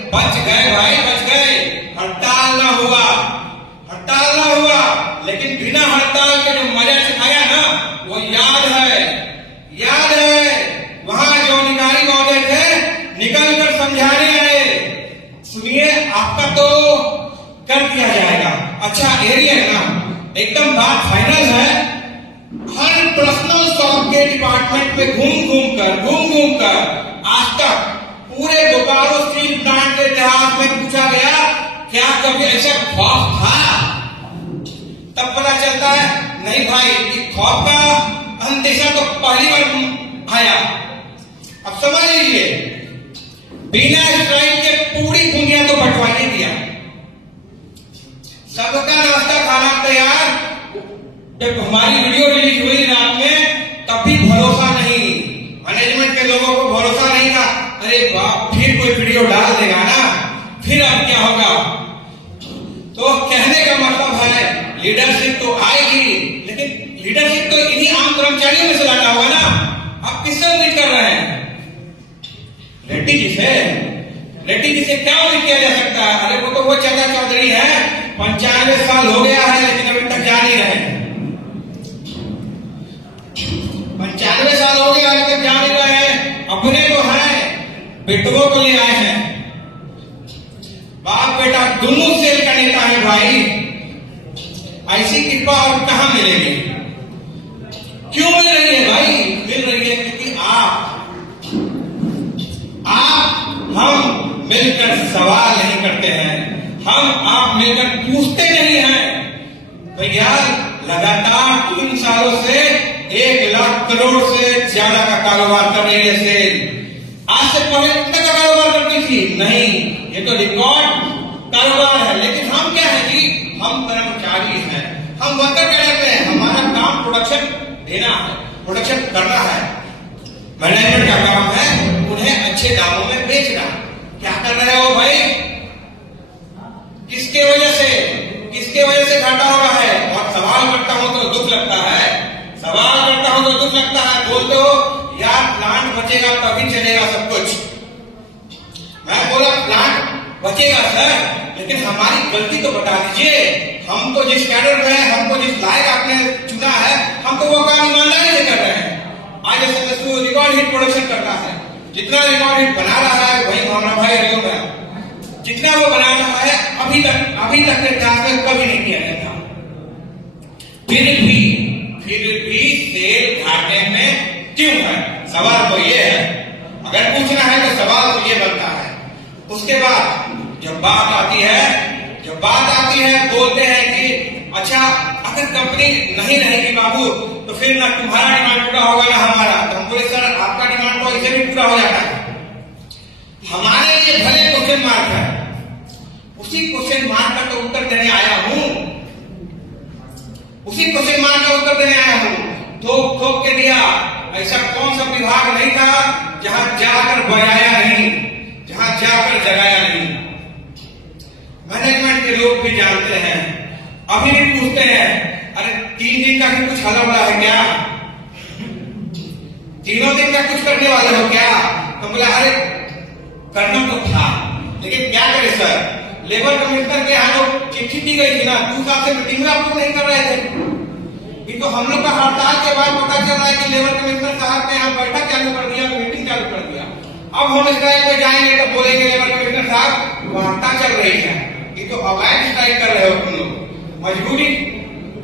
बच गए भाई, बच गए। हड़ताल ना हुआ, हड़ताल ना हुआ, लेकिन बिना हड़ताल के जो मजा सिखाया ना, वो याद है, याद है। वहां जो अधिकारी महोदय थे, निकल कर समझाने आए, सुनिए आपका तो कर दिया जाएगा। अच्छा एरिया है ना, एकदम बात फाइनल है। हर पर्सनल शॉप के डिपार्टमेंट में घूम घूम कर आज तक पूरे बोकारो स्टील प्लांट के इतिहास में पूछा गया, क्या कभी ऐसा खौफ था? तब पता चलता है नहीं भाई, खौफ का अंदेशा तो पहली बार आया। अब समझ लीजिए, बिना स्ट्राइक के पूरी दुनिया तो बंटवाइए दिया, सबका नाश्ता खाना तैयार। जब हमारी वीडियो रिलीज हुई रात में, तब भी भरोसा नहीं, मैनेजमेंट के लोगों को भरोसा नहीं था। अरे बाप, फिर कोई वीडियो डाल देगा ना, फिर अब क्या होगा? तो कहने का मतलब है लीडरशिप तो आएगी, लेकिन लीडरशिप तो इन्हीं आम कर्मचारियों में से लाना होगा ना। आप किससे उम्मीद कर रहे हैं? रेड्डी जी से? रेड्डी जी से क्या उम्मीद किया जा सकता है? अरे वो तो वो चाचा चौधरी है, 95 साल हो गया है, लेकिन अभी तक जा नहीं रहे। 95 साल हो गया, अभी तक जा नहीं रहे हैं। अपने तो है, बेटों को ले आए हैं। बाप बेटा दोनों सेल का नेता है भाई। ऐसी कृपा और कहां मिलेगी? क्यों मिल रही है भाई? मिल रही है क्योंकि आप हम मिलकर सवाल नहीं करते हैं, हम आप मिलकर पूछते नहीं हैं। भैया लगातार 3 सालों से 1 लाख करोड़ से ज्यादा का कारोबार कर रही है सेल। आज से पहले कितना का कारोबार करती थी? नहीं, ये तो रिकॉर्ड कारोबार है। लेकिन हम क्या है जी, हम कर्मचारी हैं, हम वर्कर कैडर हैं। हमारा काम प्रोडक्शन देना है, प्रोडक्शन करना है। मैनेजमेंट का काम है उन्हें अच्छे दामों में बेचना। क्या कर रहे हो भाई? किसके वजह से घाटा हो रहा है? और सवाल करता हूं तो दुख लगता है, सवाल करता हूं तो दुख लगता है। बोलते हो यार प्लांट बचेगा तभी चलेगा सब कुछ। मैं बोला प्लांट बचेगा सर, लेकिन हमारी गलती तो बता दीजिए। हम तो जिस कैडर में है, हमको जिस लायक आपने चुना है, हम तो वो काम ईमानदारी से कर रहे हैं। आज ऐसे रिकॉर्ड हिट प्रोडक्शन करता है, जितना रिकॉर्ड हिट बना रहा है वही हमारा भाई हरिओम है। जितना वो बना रहा है अभी तक के इतिहास में कभी नहीं किया गया था। फिर भी सेल घाटे में क्यों है? सवाल तो ये है, अगर पूछना है तो सवाल तो ये बनता है। उसके बाद जब बात आती है बोलते हैं कि अच्छा अगर कंपनी नहीं रहेगी बाबू तो फिर ना तुम्हारा डिमांड पूरा होगा ना हमारा। तो हम बोले सर आपका डिमांड तो इसे भी पूरा हो जाता है। हमारे लिए भले क्वेश्चन मार्क है, उसी क्वेश्चन मार्क का तो उत्तर देने आया हूं, उसी क्वेश्चन मार्क का उत्तर देने आया हूं। ठोक के दिया। ऐसा कौन सा विभाग नहीं था जहां जाकर बजाया नहीं, जहां जाकर जगाया नहीं। मैनेजमेंट के लोग भी जानते हैं, अभी भी पूछते हैं अरे 3 दिन का भी कुछ हला बड़ा है क्या? 3 दिन का कुछ करने वाले हो क्या? तो बोला अरे करना तो था, लेकिन क्या करे सर, लेबर कमिश्नर के यहाँ लोग चिट्ठी दी गई थी ना, 2 साल से मीटिंग में आप लोग नहीं कर रहे थे। तो हम लोग का हड़ताल के बाद पता चल रहा है कि लेबर कमिश्नर साहब ने यहाँ बैठक चालू कर दिया, मीटिंग चालू कर दिया। अब हम स्ट्राइक पे जाएंगे तो बोलेंगे लेबर कमिश्नर साहब हड़ताल चल रही है, ये तो अवैध स्ट्राइक कर रहे हो तुम लोग, मजबूरी।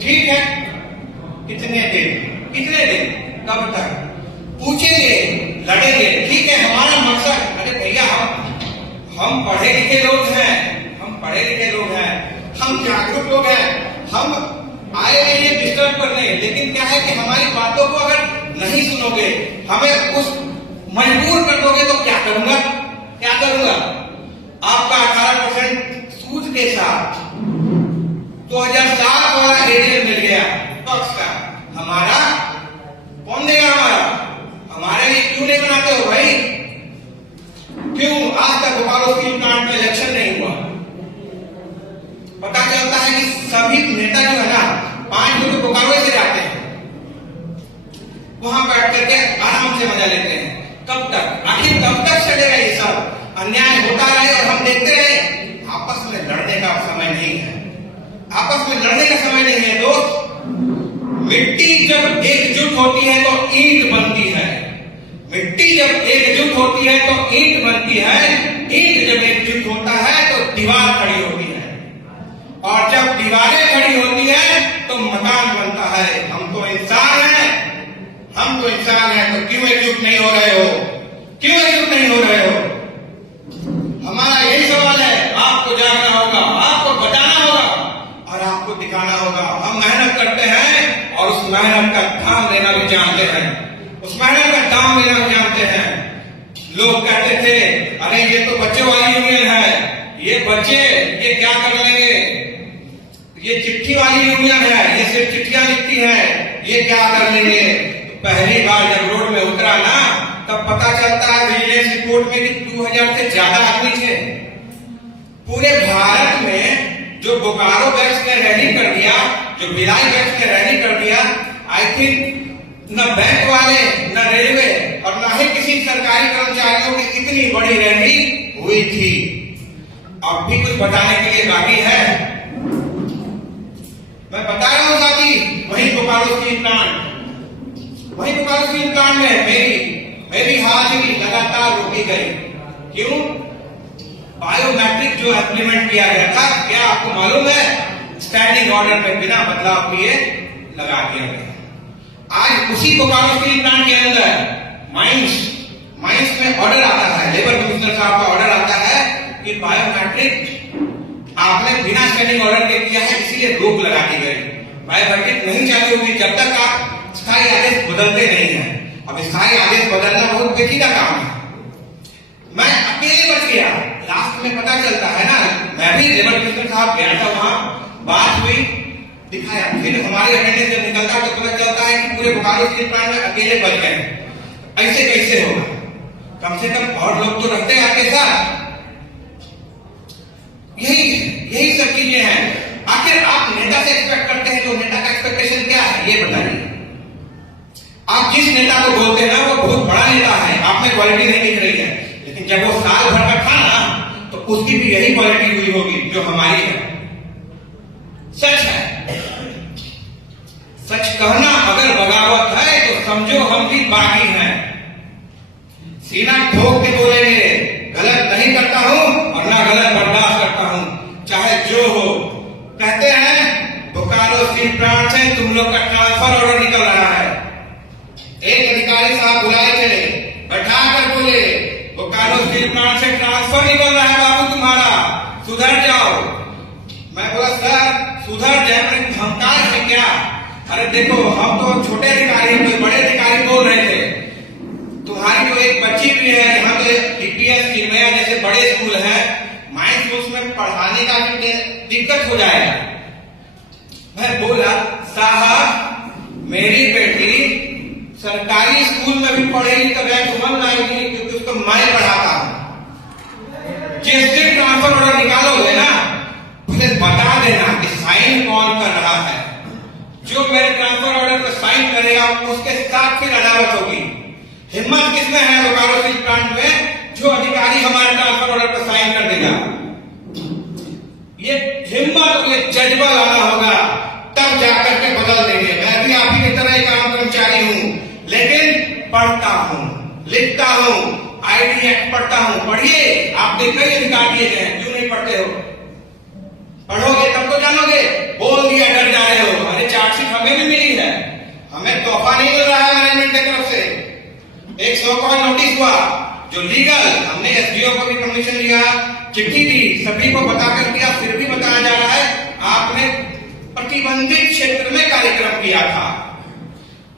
ठीक है, कितने दिन कब तक पूछेंगे, लड़ेंगे। ठीक है, हमारा मकसद, अरे भैया हम पढ़े लिखे लोग हैं, हम जागरूक लोग हैं, हम आए ये डिस्टर्ब करने। लेकिन क्या है कि हमारी बातों को अगर नहीं सुनोगे, हमें उस मजबूर कर दोगे तो क्या करूंगा? आपका 18% सूद के साथ 2007 वाला एरिया मिल गया पक्ष का, हमारा कौन देगा? हमारे लिए क्यों नहीं बनाते हो भाई? क्यों आज तक बोकारो स्टील प्लांट में इलेक्शन नहीं हुआ? पता चलता है कि सभी नेता जो है ना 5 लोग बोकारो से जाते हैं, वहां बैठ करके आराम से मजा लेते हैं। कब तक? आखिर कब तक चलेगा ये सब? अन्याय होता रहे और हम देखते रहे। आपस में लड़ने का समय नहीं है, आपस में लड़ने का समय नहीं है दोस्त। मिट्टी जब एकजुट होती है तो ईंट बनती है, मिट्टी जब एकजुट होती है तो ईंट बनती है, ईंट जब एकजुट होता है तो दीवार खड़ी होती है, और जब दीवारें खड़ी होती है तो मकान बनता है। हम तो इंसान हैं, हम तो इंसान हैं, तो क्यों एकजुट नहीं हो रहे हो, क्यों एकजुट नहीं हो रहे हो? हमारा यही सवाल है। आपको जागना होगा, आपको बताना होगा और आपको दिखाना होगा। हम मेहनत करते हैं और उस मेहनत का दाम लेना भी जानते हैं, उस मेहनत का दाम लेना भी जानते हैं। लोग कहते थे अरे ये तो बच्चों वाली यूनियन है, ये बच्चे ये क्या कर लेंगे, ये चिट्ठी वाली यूनियन है, ये सिर्फ चिट्ठियां लिखती है, ये क्या कर लेंगे। तो पहली बार जब रोड में उतरा ना तब पता चलता है विजिलेंस रिपोर्ट में कि 2000 से ज्यादा आदमी थे। पूरे भारत में जो बोकारो बैच ने रैली कर दिया, जो भिलाई बैच ने रैली कर दिया, आई थिंक न बैंक वाले, न रेलवे और न ही किसी सरकारी कर्मचारियों की इतनी बड़ी रैली हुई थी। अब भी कुछ बताने के लिए बाकी है। मैं बता रहा हूं साथी, वही बोकारो स्टील प्लांट, वही बोकारो स्टील प्लांट में मेरी हाजिरी लगातार रोकी गई। क्यों? बायोमेट्रिक जो इम्प्लीमेंट किया गया था, क्या आपको मालूम है? स्टैंडिंग ऑर्डर में बिना बदलाव किए लगा दिया गया। आज उसी बोकारो स्टील प्लांट के अंदर माइंस में ऑर्डर आता है, लेबर कमिश्नर साहब का ऑर्डर आता है कि बायोमेट्रिक आपने बिना स्टैंडिंग ऑर्डर के किया है, इसलिए रोक लगा दी गई। बायोमेट्रिक नहीं चालू होगी जब तक आप स्थायी आदेश बदलते नहीं है। अब स्थायी आदेश बदलना बहुत पेचीदा काम है। मैं अकेले बच गया, लास्ट में पता चलता है ना, मैं भी लेबर कमिश्नर साहब गया था, वहां बात हुई, दिखाया, फिर हमारे अटेंडेंस जब निकलता है तो पता चलता है कि पूरे बोकारो स्टील प्लांट में अकेले बच गए। ऐसे कैसे होगा? कम से कम और लोग तो रखते हैं आपके साथ। यही सब चीजें हैं। आखिर आप नेता से एक्सपेक्ट करते हैं, तो नेता का एक्सपेक्टेशन क्या है ये बताइए। आप जिस नेता को बोलते हैं ना वो बहुत बड़ा नेता है, आप में क्वालिटी नहीं दिख रही है, लेकिन जब वो साल भर का था ना तो उसकी भी यही क्वालिटी हुई होगी जो हमारी है। सच है, सच कहना अगर बगावत है तो समझो हम भी बागी हैं। सीना ठोक के बोलेंगे, गलत नहीं करता हूं और ना गलत बर्दाश्त करता हूं, चाहे जो हो। कहते हैं बोकारो स्टील प्लांट से तुम लोग का ट्रांसफर ऑर्डर निकल रहा है। एक अधिकारी साहब बुलाए थे, बैठा कर बोले बोकारो स्टील प्लांट से ट्रांसफर निकल रहा है बाबू तुम्हारा, सुधर जाओ। मैं बोला सर सुधर जाए, धमकाए है क्या? अरे देखो हम तो छोटे अधिकारी, कोई बड़े अधिकारी बोल रहे थे, तुम्हारी जो एक बच्ची भी है यहाँ तो डीपीएस किरमया जैसे बड़े स्कूल है, माइंड स्कूल में पढ़ाने का भी दिक्कत हो जाएगा। मैं बोला साहब मेरी बेटी सरकारी स्कूल में भी पढ़ेगी तो बैंक बन आएगी, क्योंकि उसको मैं पढ़ाता हूं। जिस दिन ट्रांसफर ऑर्डर निकालोगे ना उसे बता देना कि साइन कौन कर रहा है। जो मेरे ट्रांसफर ऑर्डर पर साइन करेगा उसके साथ फिर अदालत होगी। हिम्मत किसमें है बोकारो स्टील प्लांट में जो अधिकारी हमारे ट्रांसफर ऑर्डर पर साइन कर देगा? ये हिम्मत, ये जज्बा लाना होगा, तब जाकर के बदल देंगे। मैं भी आप ही की तरह एक आम कर्मचारी हूं, लेकिन पढ़ता हूं, लिखता हूं, आईटी एक्ट पढ़ता हूं। पढ़िए, आपने कई अधिकार दिए गए, क्यों नहीं पढ़ते हो? पढ़ोगे तब तो जानोगे। बोल दिया डर जा रहे हो, अरे चार्जशीट हमें भी मिली है, हमें तोहफा नहीं मिल रहा है मैनेजमेंट की तरफ से। एक 100 करोड़ नोटिस हुआ जो लीगल, हमने एसडीओ को भी परमिशन लिया, चिट्ठी दी, सभी को बताकर दिया, फिर भी बताया जा रहा है आपने प्रतिबंधित क्षेत्र में कार्यक्रम किया था।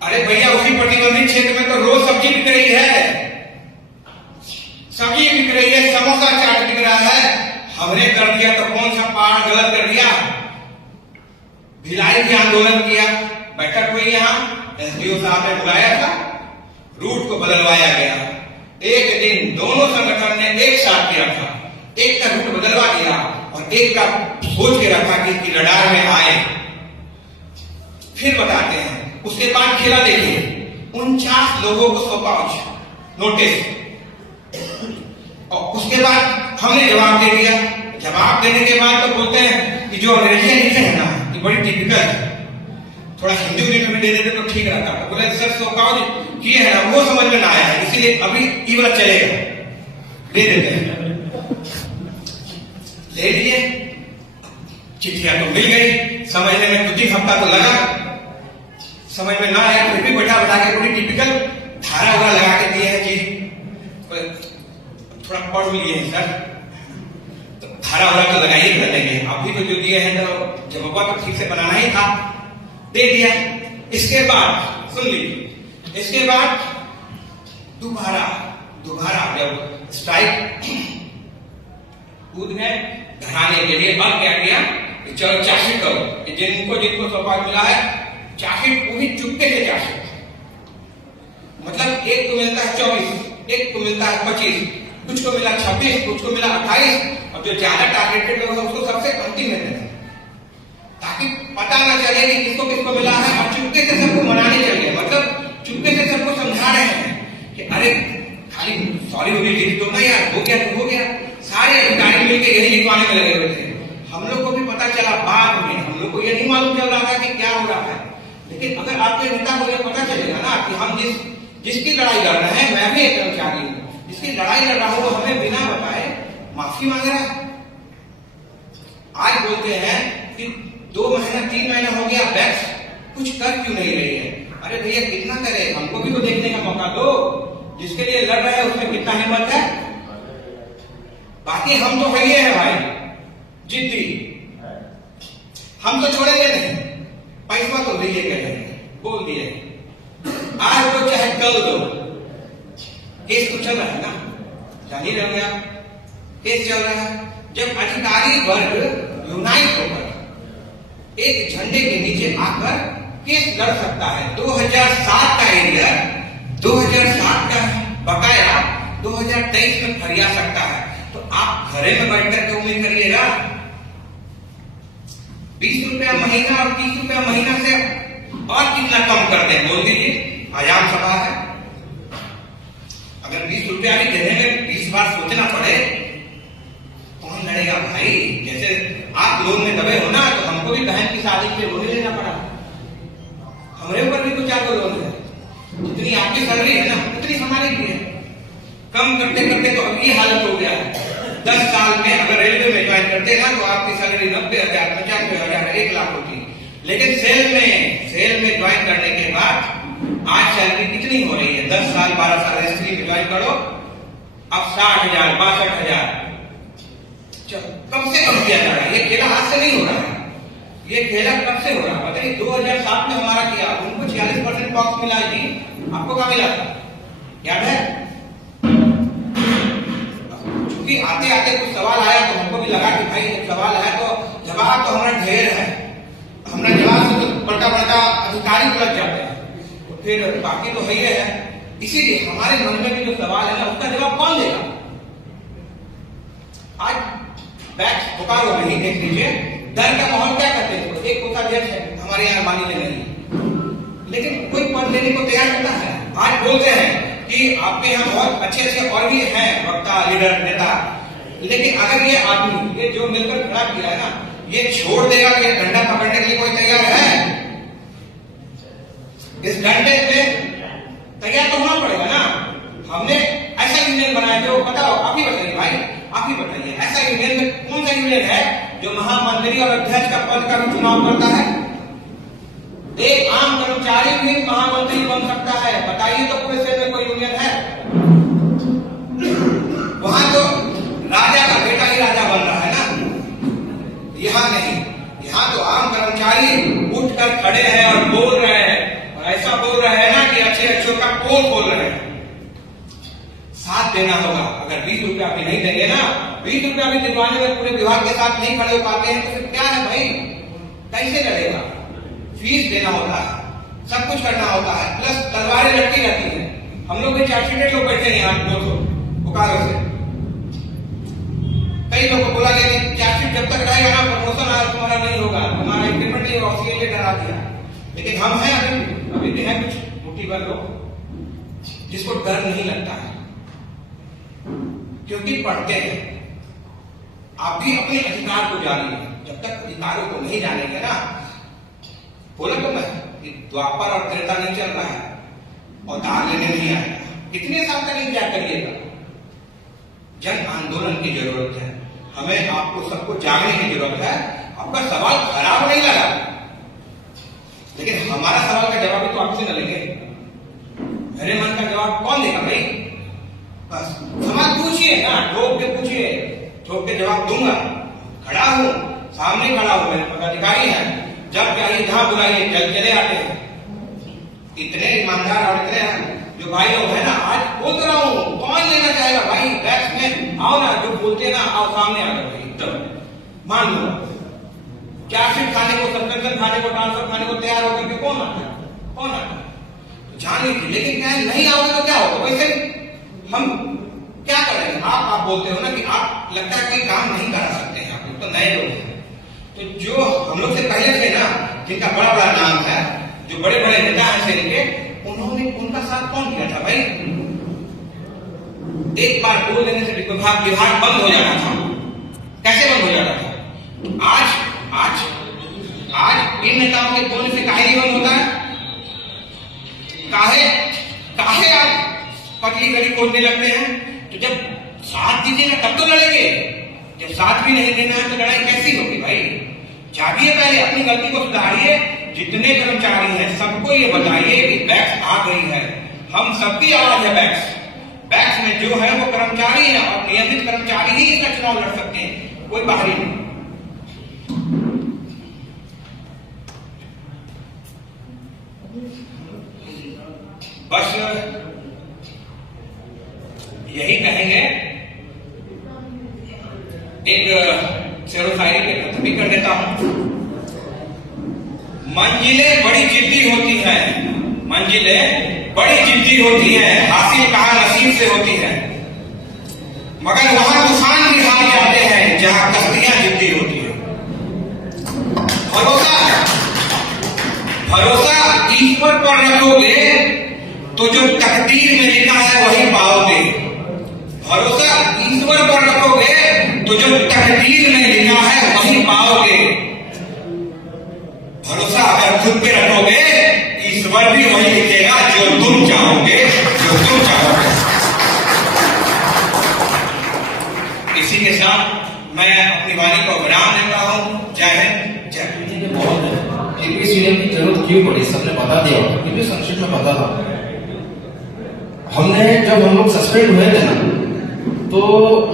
अरे भैया उसी प्रतिबंधित क्षेत्र में तो रोज सब्जी बिक रही है, सब्जी बिक रही है, समोसा चाट बिक रहा है। हमने कर दिया तो कौन सा पार्ट गलत कर दिया? भिलाई भी आंदोलन किया, बैठक हुई, यहाँ एसडीओ साहब ने बुलाया था, रूट को बदलवाया गया। एक दिन दोनों संगठन ने एक साथ किया था, एक का रूट बदलवा दिया और एक का सोच के रखा कि रडार में आए। फिर बताते हैं, उसके बाद खेला देखिए, 49 लोगों को सौंपा नोटिस और उसके बाद हमने जवाब दे दिया। जवाब देने के बाद तो बोलते हैं कि जो अंग्रेजी लिखे है ना ये बड़ी टिपिकल है, थोड़ा हिंदी में दे देते तो ठीक रहता। तो बोले सर सौकाव किए है ना वो समझ में ना आया है, इसीलिए अभी ई वाला चलेगा, दे देते हैं। ले लिए, चिट्ठियां तो मिल गई, समझने में 2-3 हफ्ता तो लगा, समझ में ना आया फिर भी बैठा बैठा के पूरी टिपिकल धारा वारा लगा के दिए है जी, थोड़ा पढ़ लिए हैं सर, तो धारा वारा तो लगाइए कर देंगे, अभी तो जो दिए हैं तो जवाब तो ठीक से बनाना ही था, दे दिया। इसके बाद सुन लीजिए, इसके बाद दोबारा जब स्ट्राइक कूद गए घराने के लिए, अब क्या किया कि चलो चार्जशीट करो, जिनको सौभाग्य मिला है चार्जशीट पूरी चुपके से चार्जशीट, मतलब एक को मिलता है 24, एक को मिलता है 25, कुछ को मिला 26, कुछ को मिला 28, और जो ज्यादा टारगेटेड होगा उसको सबसे अंतिम में देना, ताकि पता ना चले कि किसको किसको मिला है, और चुपके से सबको मनाने चलिए, मतलब चुपके से सबको समझा रहे हैं कि अरे खाली सॉरी बोलिए तो ना यार, हो गया तो हो गया। सारे अधिकारी मिलकर यही लिखवाने में लगे हुए थे। हम लोग को भी पता चला बाद में, हम लोग को ये नहीं मालूम चल रहा था कि क्या हो रहा है, लेकिन अगर आपके नेता को यह पता चलेगा ना कि हम जिसकी लड़ाई लड़ रहे हैं, मैं भी एक कर्मचारी हूँ, जिसकी लड़ाई लड़ रहा हूँ वो हमें बिना बताए माफी मांग रहा है। आज बोलते हैं कि 2 महीना 3 महीना हो गया, बैक्स कुछ कर क्यों नहीं रही है? अरे भैया कितना करे, हमको भी तो देखने का मौका दो, जिसके लिए लड़ रहे हैं उसमें कितना हिम्मत है। बाकी हम तो है ही है भाई जिद्दी, हम तो छोड़ेंगे नहीं, पैसा तो ले लेकर रहेंगे, बोल दिए आज तो चाहे कल दो। केस तो चल रहा है ना, जान ही रहे आप, केस चल रहा है। जब अधिकारी वर्ग यूनाइट होकर एक झंडे के नीचे आकर केस लड़ सकता है, 2007 का एरिया 2007 का बकाया 2023 में फरिया सकता है, तो आप घरे में बैठकर के उम्मीद करिएगा 20 रुपया महीना और 30 रुपया महीना से और कितना कम कर दें, बोल दीजिए, आयाम सभा है। अगर 20 रुपया भी देने में 20 बार सोचना पड़े, कौन लड़ेगा भाई? जैसे आप लोन में दबे हो ना, तो हमको भी बहन की शादी के लिए लोन लेना पड़ा, हमारे ऊपर भी कुछ 4 लोन है, जितनी आपकी सैलरी है ना उतनी हमारी भी है, कम करते करते तो अब ये हालत हो गया है। 10 साल में अगर रेलवे में ज्वाइन करते ना तो आपकी सैलरी 90,000, 95,000, 1 लाख होती, लेकिन सेल में ज्वाइन करने के बाद आज सैलरी कितनी हो रही है? 10 साल 12 साल एसटी में ज्वाइन करो, अब 60,000, 62,000, चलो कम से कम किया जा रहा है। ये खेला हाथ से नहीं हो रहा है, ये खेला कब से हो रहा है? बताइए 2007 में हमारा किया, उनको 46% बॉक्स मिला जी, आपको क्या मिला था याद है? क्योंकि आते आते कुछ सवाल आया तो हमको भी लगा कि भाई जब सवाल आया तो जवाब तो हमारा ढेर है, हमारा जवाब से तो बड़का अधिकारी उलझ जाते हैं, तो फिर बाकी तो है ही है। इसीलिए हमारे मन में भी जो सवाल है ना उसका जवाब कौन देगा? आज बैच बोकारो में ही देख लीजिए, डर का माहौल क्या करते हैं, एक कोषाध्यक्ष है हमारे यहाँ मानी ले नहीं, लेकिन कोई पद लेने को तैयार होता है। आज बोलते हैं कि आपके यहाँ बहुत अच्छे और भी हैं वक्ता, लीडर, नेता, लेकिन अगर ये आदमी ये जो मिलकर खड़ा किया है ना, ये छोड़ देगा कि डंडा पकड़ने के लिए कोई तैयार है? इस डंडे में तैयार तो होना पड़ेगा ना। हमने ऐसा यूनियन बनाया जो बताओ, आप ही बताइए भाई, आप ही बताइए, ऐसा यूनियन में कौन सा यूनियन है जो महामंत्री और अध्यक्ष का पद का भी चुनाव करता है? एक आम कर्मचारी भी महामंत्री बन सकता है, बताइए तो पूरे शहर में कोई यूनियन है? वहां तो राजा का बेटा ही राजा बन रहा है ना, यहाँ नहीं। यहाँ तो आम कर्मचारी उठकर खड़े हैं और बोल रहे हैं, और ऐसा बोल रहे हैं ना कि अच्छे का पोल बोल रहे हैं। साथ देना होगा। अगर 20 रुपया भी नहीं देंगे ना, 20 रुपया भी दिलवाने में पूरे विभाग के साथ नहीं खड़े हो पाते हैं, तो फिर क्या है भाई, कैसे लड़ेगा? फीस देना होता है, सब कुछ करना होता है, प्लस तलवारें लटकी रहती है। हम लोग भी चार्जशीटेड लोग बैठे हैं यहाँ 200 बोकारो से, कई लोगों को बोला गया कि चार्जशीट जब तक रहेगा ना प्रमोशन आज तुम्हारा नहीं होगा, हमारा इंक्रीमेंट नहीं होगा, सीए डरा दिया। लेकिन हम हैं अभी भी हैं कुछ मोटिवर लोग जिसको डर नहीं लगता है। क्योंकि पढ़ते हैं। आप भी अपने अधिकार को जानिए। जब तक अधिकारों को नहीं जानेंगे ना, बोला तो मैं कि द्वापर और त्रेता नहीं चल रहा है और दान लेने नहीं आएगा। कितने साल तक इंतजार करिएगा? जन आंदोलन की जरूरत है। हमें आपको सबको जागने की जरूरत है। आपका सवाल खराब नहीं लगा, लेकिन हमारा सवाल का जवाब तो आपसे न लेंगे। मेरे मन का जवाब कौन देगा भाई? बस सवाल पूछिए ना, ठोक के पूछिए, ठोक के जवाब दूंगा। खड़ा हूं, सामने खड़ा हूं, मेरे पदाधिकारी है। जब चाहिए जहां बुलाइए चले आते हैं। इतने ईमानदार और इतने जो भाई लोग है ना, आज बोल रहा हूं, कौन लेना चाहेगा भाई? बैक्स में आओ ना, जो बोलते ना आओ सामने आ जाओ भाई। तब मान लो क्या सिर्फ खाने को, सब्सक्रिप्शन खाने को, ट्रांसफर खाने को तैयार होकर के कौन आता है? कौन आता है? जान लीजिए। लेकिन क्या नहीं आओगे तो क्या होगा? वैसे हम क्या करेंगे? आप बोलते हो ना कि आप लगता है कि काम नहीं करा सकते हैं, आप लोग तो नए लोग हैं। तो जो हम लोग से पहले थे ना, जिनका बड़ा बड़ा नाम है, जो बड़े बड़े नेता हैं शहर के, उन्होंने उनका साथ कौन किया था भाई? एक बार बोल देने से विभाग बंद हो जाना था। कैसे बंद हो जाता था? आज आज आज इन नेताओं के बोलने से काहे नहीं बंद होता है? काहे आप पतली गली खोलने लगते हैं? तो जब साथ दीजिएगा तब तो लड़ेंगे। जब साथ भी नहीं देना है तो लड़ाई कैसी होगी भाई? जागिए, पहले अपनी गलती को सुधारिए। जितने कर्मचारी हैं सबको ये बताइए कि बैक्स आ गई है। हम सबकी आवाज है बैक्स। बैक्स में जो है वो कर्मचारी है और नियमित कर्मचारी ही इसका चुनाव लड़ सकते हैं, कोई बाहरी नहीं। बस यही कहेंगे। एक शेरो शायरी के खत्म भी कर देता हूं। मंजिलें बड़ी जिद्दी होती है, मंजिलें बड़ी जिद्दी होती है, हासिल कहा नसीब से होती है, मगर वहां तूफान भी हार जाते हैं जहां कश्तियां जिद्दी होती है। भरोसा ईश्वर पर रखोगे तो जो तकदीर में लिखा है वही पाओगे। भरोसा ईश्वर पर रखोगे तो जो तकदीर में लिखा है वही पाओगे। भरोसा अगर खुद पे रखोगे, ईश्वर भी वही लिखेगा जो तुम चाहोगे, जो तुम चाहोगे। इसी के साथ मैं अपनी वाणी को विराम देता हूं। जय हिंद, जय हिंद। बहुत है केपीएस यूनियन की जरूरत क्यों पड़ी, सबने बता दिया होगा, क्योंकि संक्षिप्त में पता था। हमने जब हम लोग सस्पेंड हुए थे ना, तो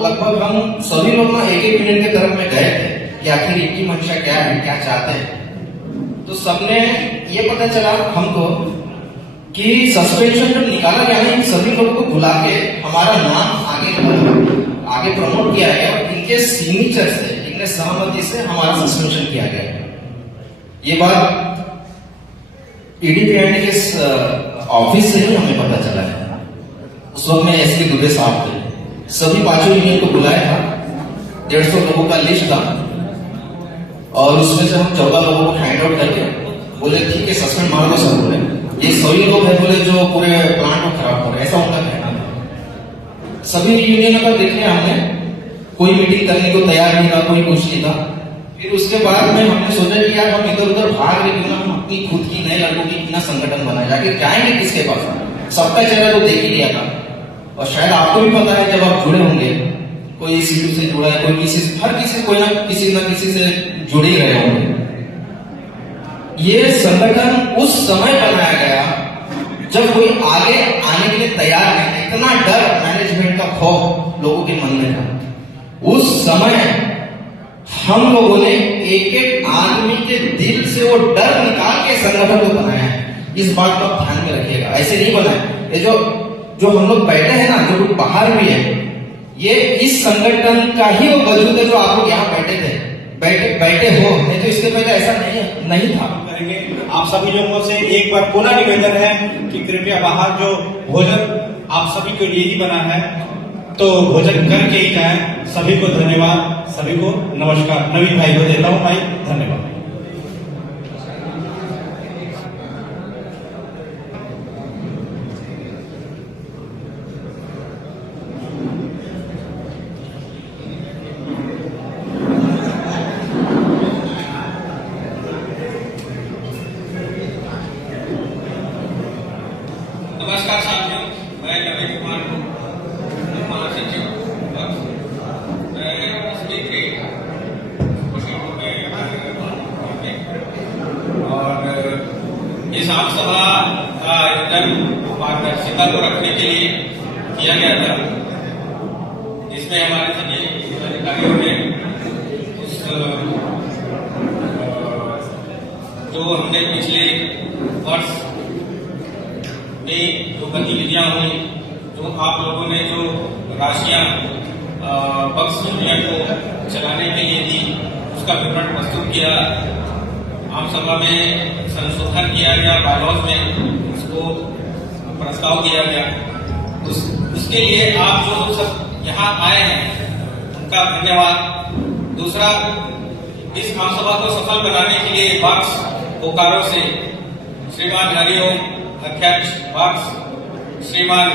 लगभग हम सभी लोग ना एक यूनियन की तरफ में गए थे कि आखिर इनकी मंशा क्या है, क्या चाहते हैं। तो सबने ये पता चला हमको कि सस्पेंशन जब निकाला गया है, इन सभी लोगों को बुला के हमारा नाम आगे प्रमोट किया गया और इनके सिग्नेचर से, इनके सहमति से हमारा सस्पेंशन किया गया। ये बात ईडीपीआईडी के ऑफिस से ही हमें पता चला है। उस वक्त में एसपी दुबे साहब थे, सभी पांचों यूनियन को बुलाया था। 150 लोगों का लिस्ट था और उसमें से हम 14 लोगों को फाइंड आउट करके बोले ठीक है सस्पेंड मार दो सब। बोले ये सभी लोग है बोले जो पूरे प्लांट को खराब कर रहे, ऐसा उनका कहना था। सभी यूनियनों का देखने हमने कोई मीटिंग करने को तैयार नहीं था, कोई कुछ नहीं था। फिर उसके बाद में हमने सोचा कि यार हम इधर उधर भाग रहे क्यों ना, हम अपनी खुद की नए लड़कों की बिना संगठन बनाए, जाके जाएंगे किसके पास? सबका चेहरा तो देख ही लिया था। और शायद आपको भी पता है जब आप जुड़े होंगे, कोई सीटू से जुड़ा है, कोई किसी से, हर किसी कोई ना किसी से जुड़े ही रहे होंगे। ये संगठन उस समय बनाया गया जब कोई आगे आने के लिए तैयार नहीं। इतना डर मैनेजमेंट का खौफ लोगों के मन में था। उस समय हम लोगों ने एक एक आदमी के दिल से वो डर निकाल के संगठन को बनाया है। इस बात को आप ध्यान में रखिएगा, ऐसे नहीं बनाए। ये जो हम लोग बैठे हैं ना, जो लोग बाहर भी है, ये इस संगठन का ही वो वजूद है जो आप लोग यहाँ बैठे हो, नहीं तो इसके पहले ऐसा नहीं था। करेंगे आप सभी लोगों से एक बार पुनः निवेदन है कि कृपया बाहर जो भोजन आप सभी के लिए ही बना है तो भोजन करके ही जाएं। सभी को धन्यवाद, सभी को नमस्कार। नवीन भाई को देता हूँ भाई, धन्यवाद। इस आम सभा का आयोजन पारदर्शिता को रखने के लिए किया गया था, जिसमें हमारे सभी अधिकारियों ने उस जो हमने पिछले वर्ष में जो गतिविधियां हुई, जो आप लोगों ने जो राशियां बक्स यूनियन को चलाने के लिए दी, उसका विवरण प्रस्तुत किया। आम सभा में संशोधन किया गया, बायलॉज में उसको प्रस्ताव दिया गया। उसके लिए आप जो सब यहाँ आए हैं उनका धन्यवाद। दूसरा, इस आम सभा को सफल बनाने के लिए बक्स बोकारो से श्रीमान हरिओम अध्यक्ष बक्स, श्रीमान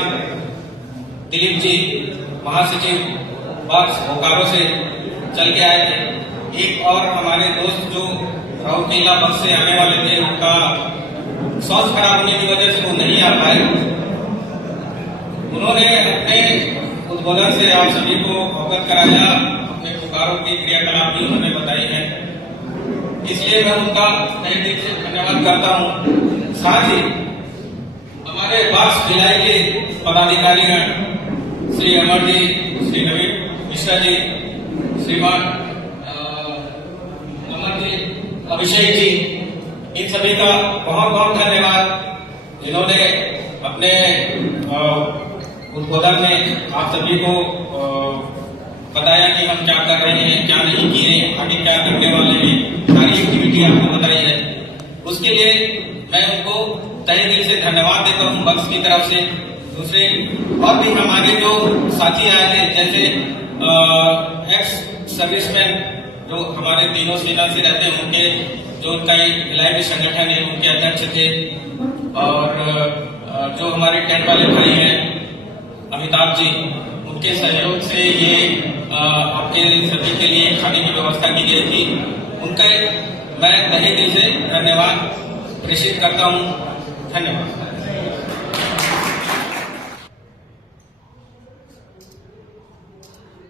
दिलीप जी महासचिव बक्स बोकारो से चल के आए थे। एक और हमारे दोस्त जो राउरकेला बक्स से आने वाले थे, उनका स्वास्थ्य खराब होने की वजह से वो नहीं आ पाए। उन्होंने अपने उद्बोधन से आप सभी को अवगत कराया, अपने बोकारो की क्रियाकलाप भी उन्होंने बताई है, इसलिए मैं उनका तहे दिल से धन्यवाद करता हूँ। साथ ही हमारे बक्स भिलाई के पदाधिकारीगण श्री अमर जी, श्री नवीन मिश्रा जी, श्रीमान अमर जी, अभिषेक जी, इन सभी का बहुत बहुत धन्यवाद, जिन्होंने अपने उद्बोधन में आप सभी को बताया कि हम क्या कर रहे हैं, क्या नहीं किए, आगे क्या करने वाले हैं, सारी एक्टिविटी आपको बताई है। उसके लिए मैं उनको तहे दिल से धन्यवाद देता हूँ बक्स की तरफ से। दूसरे और भी हमारे जो साथी आए थे, जैसे एक्स सर्विसमैन जो हमारे तीनों सेना से रहते हैं, उनके जो उनका भिलाई में संगठन है उनके अध्यक्ष थे, और जो हमारे टेंट वाले भाई हैं अमिताभ जी, उनके सहयोग से ये आपके सभी के लिए खाने की व्यवस्था की गई थी। उनका मैं तहे दिल से धन्यवाद प्रेषित करता हूँ। धन्यवाद।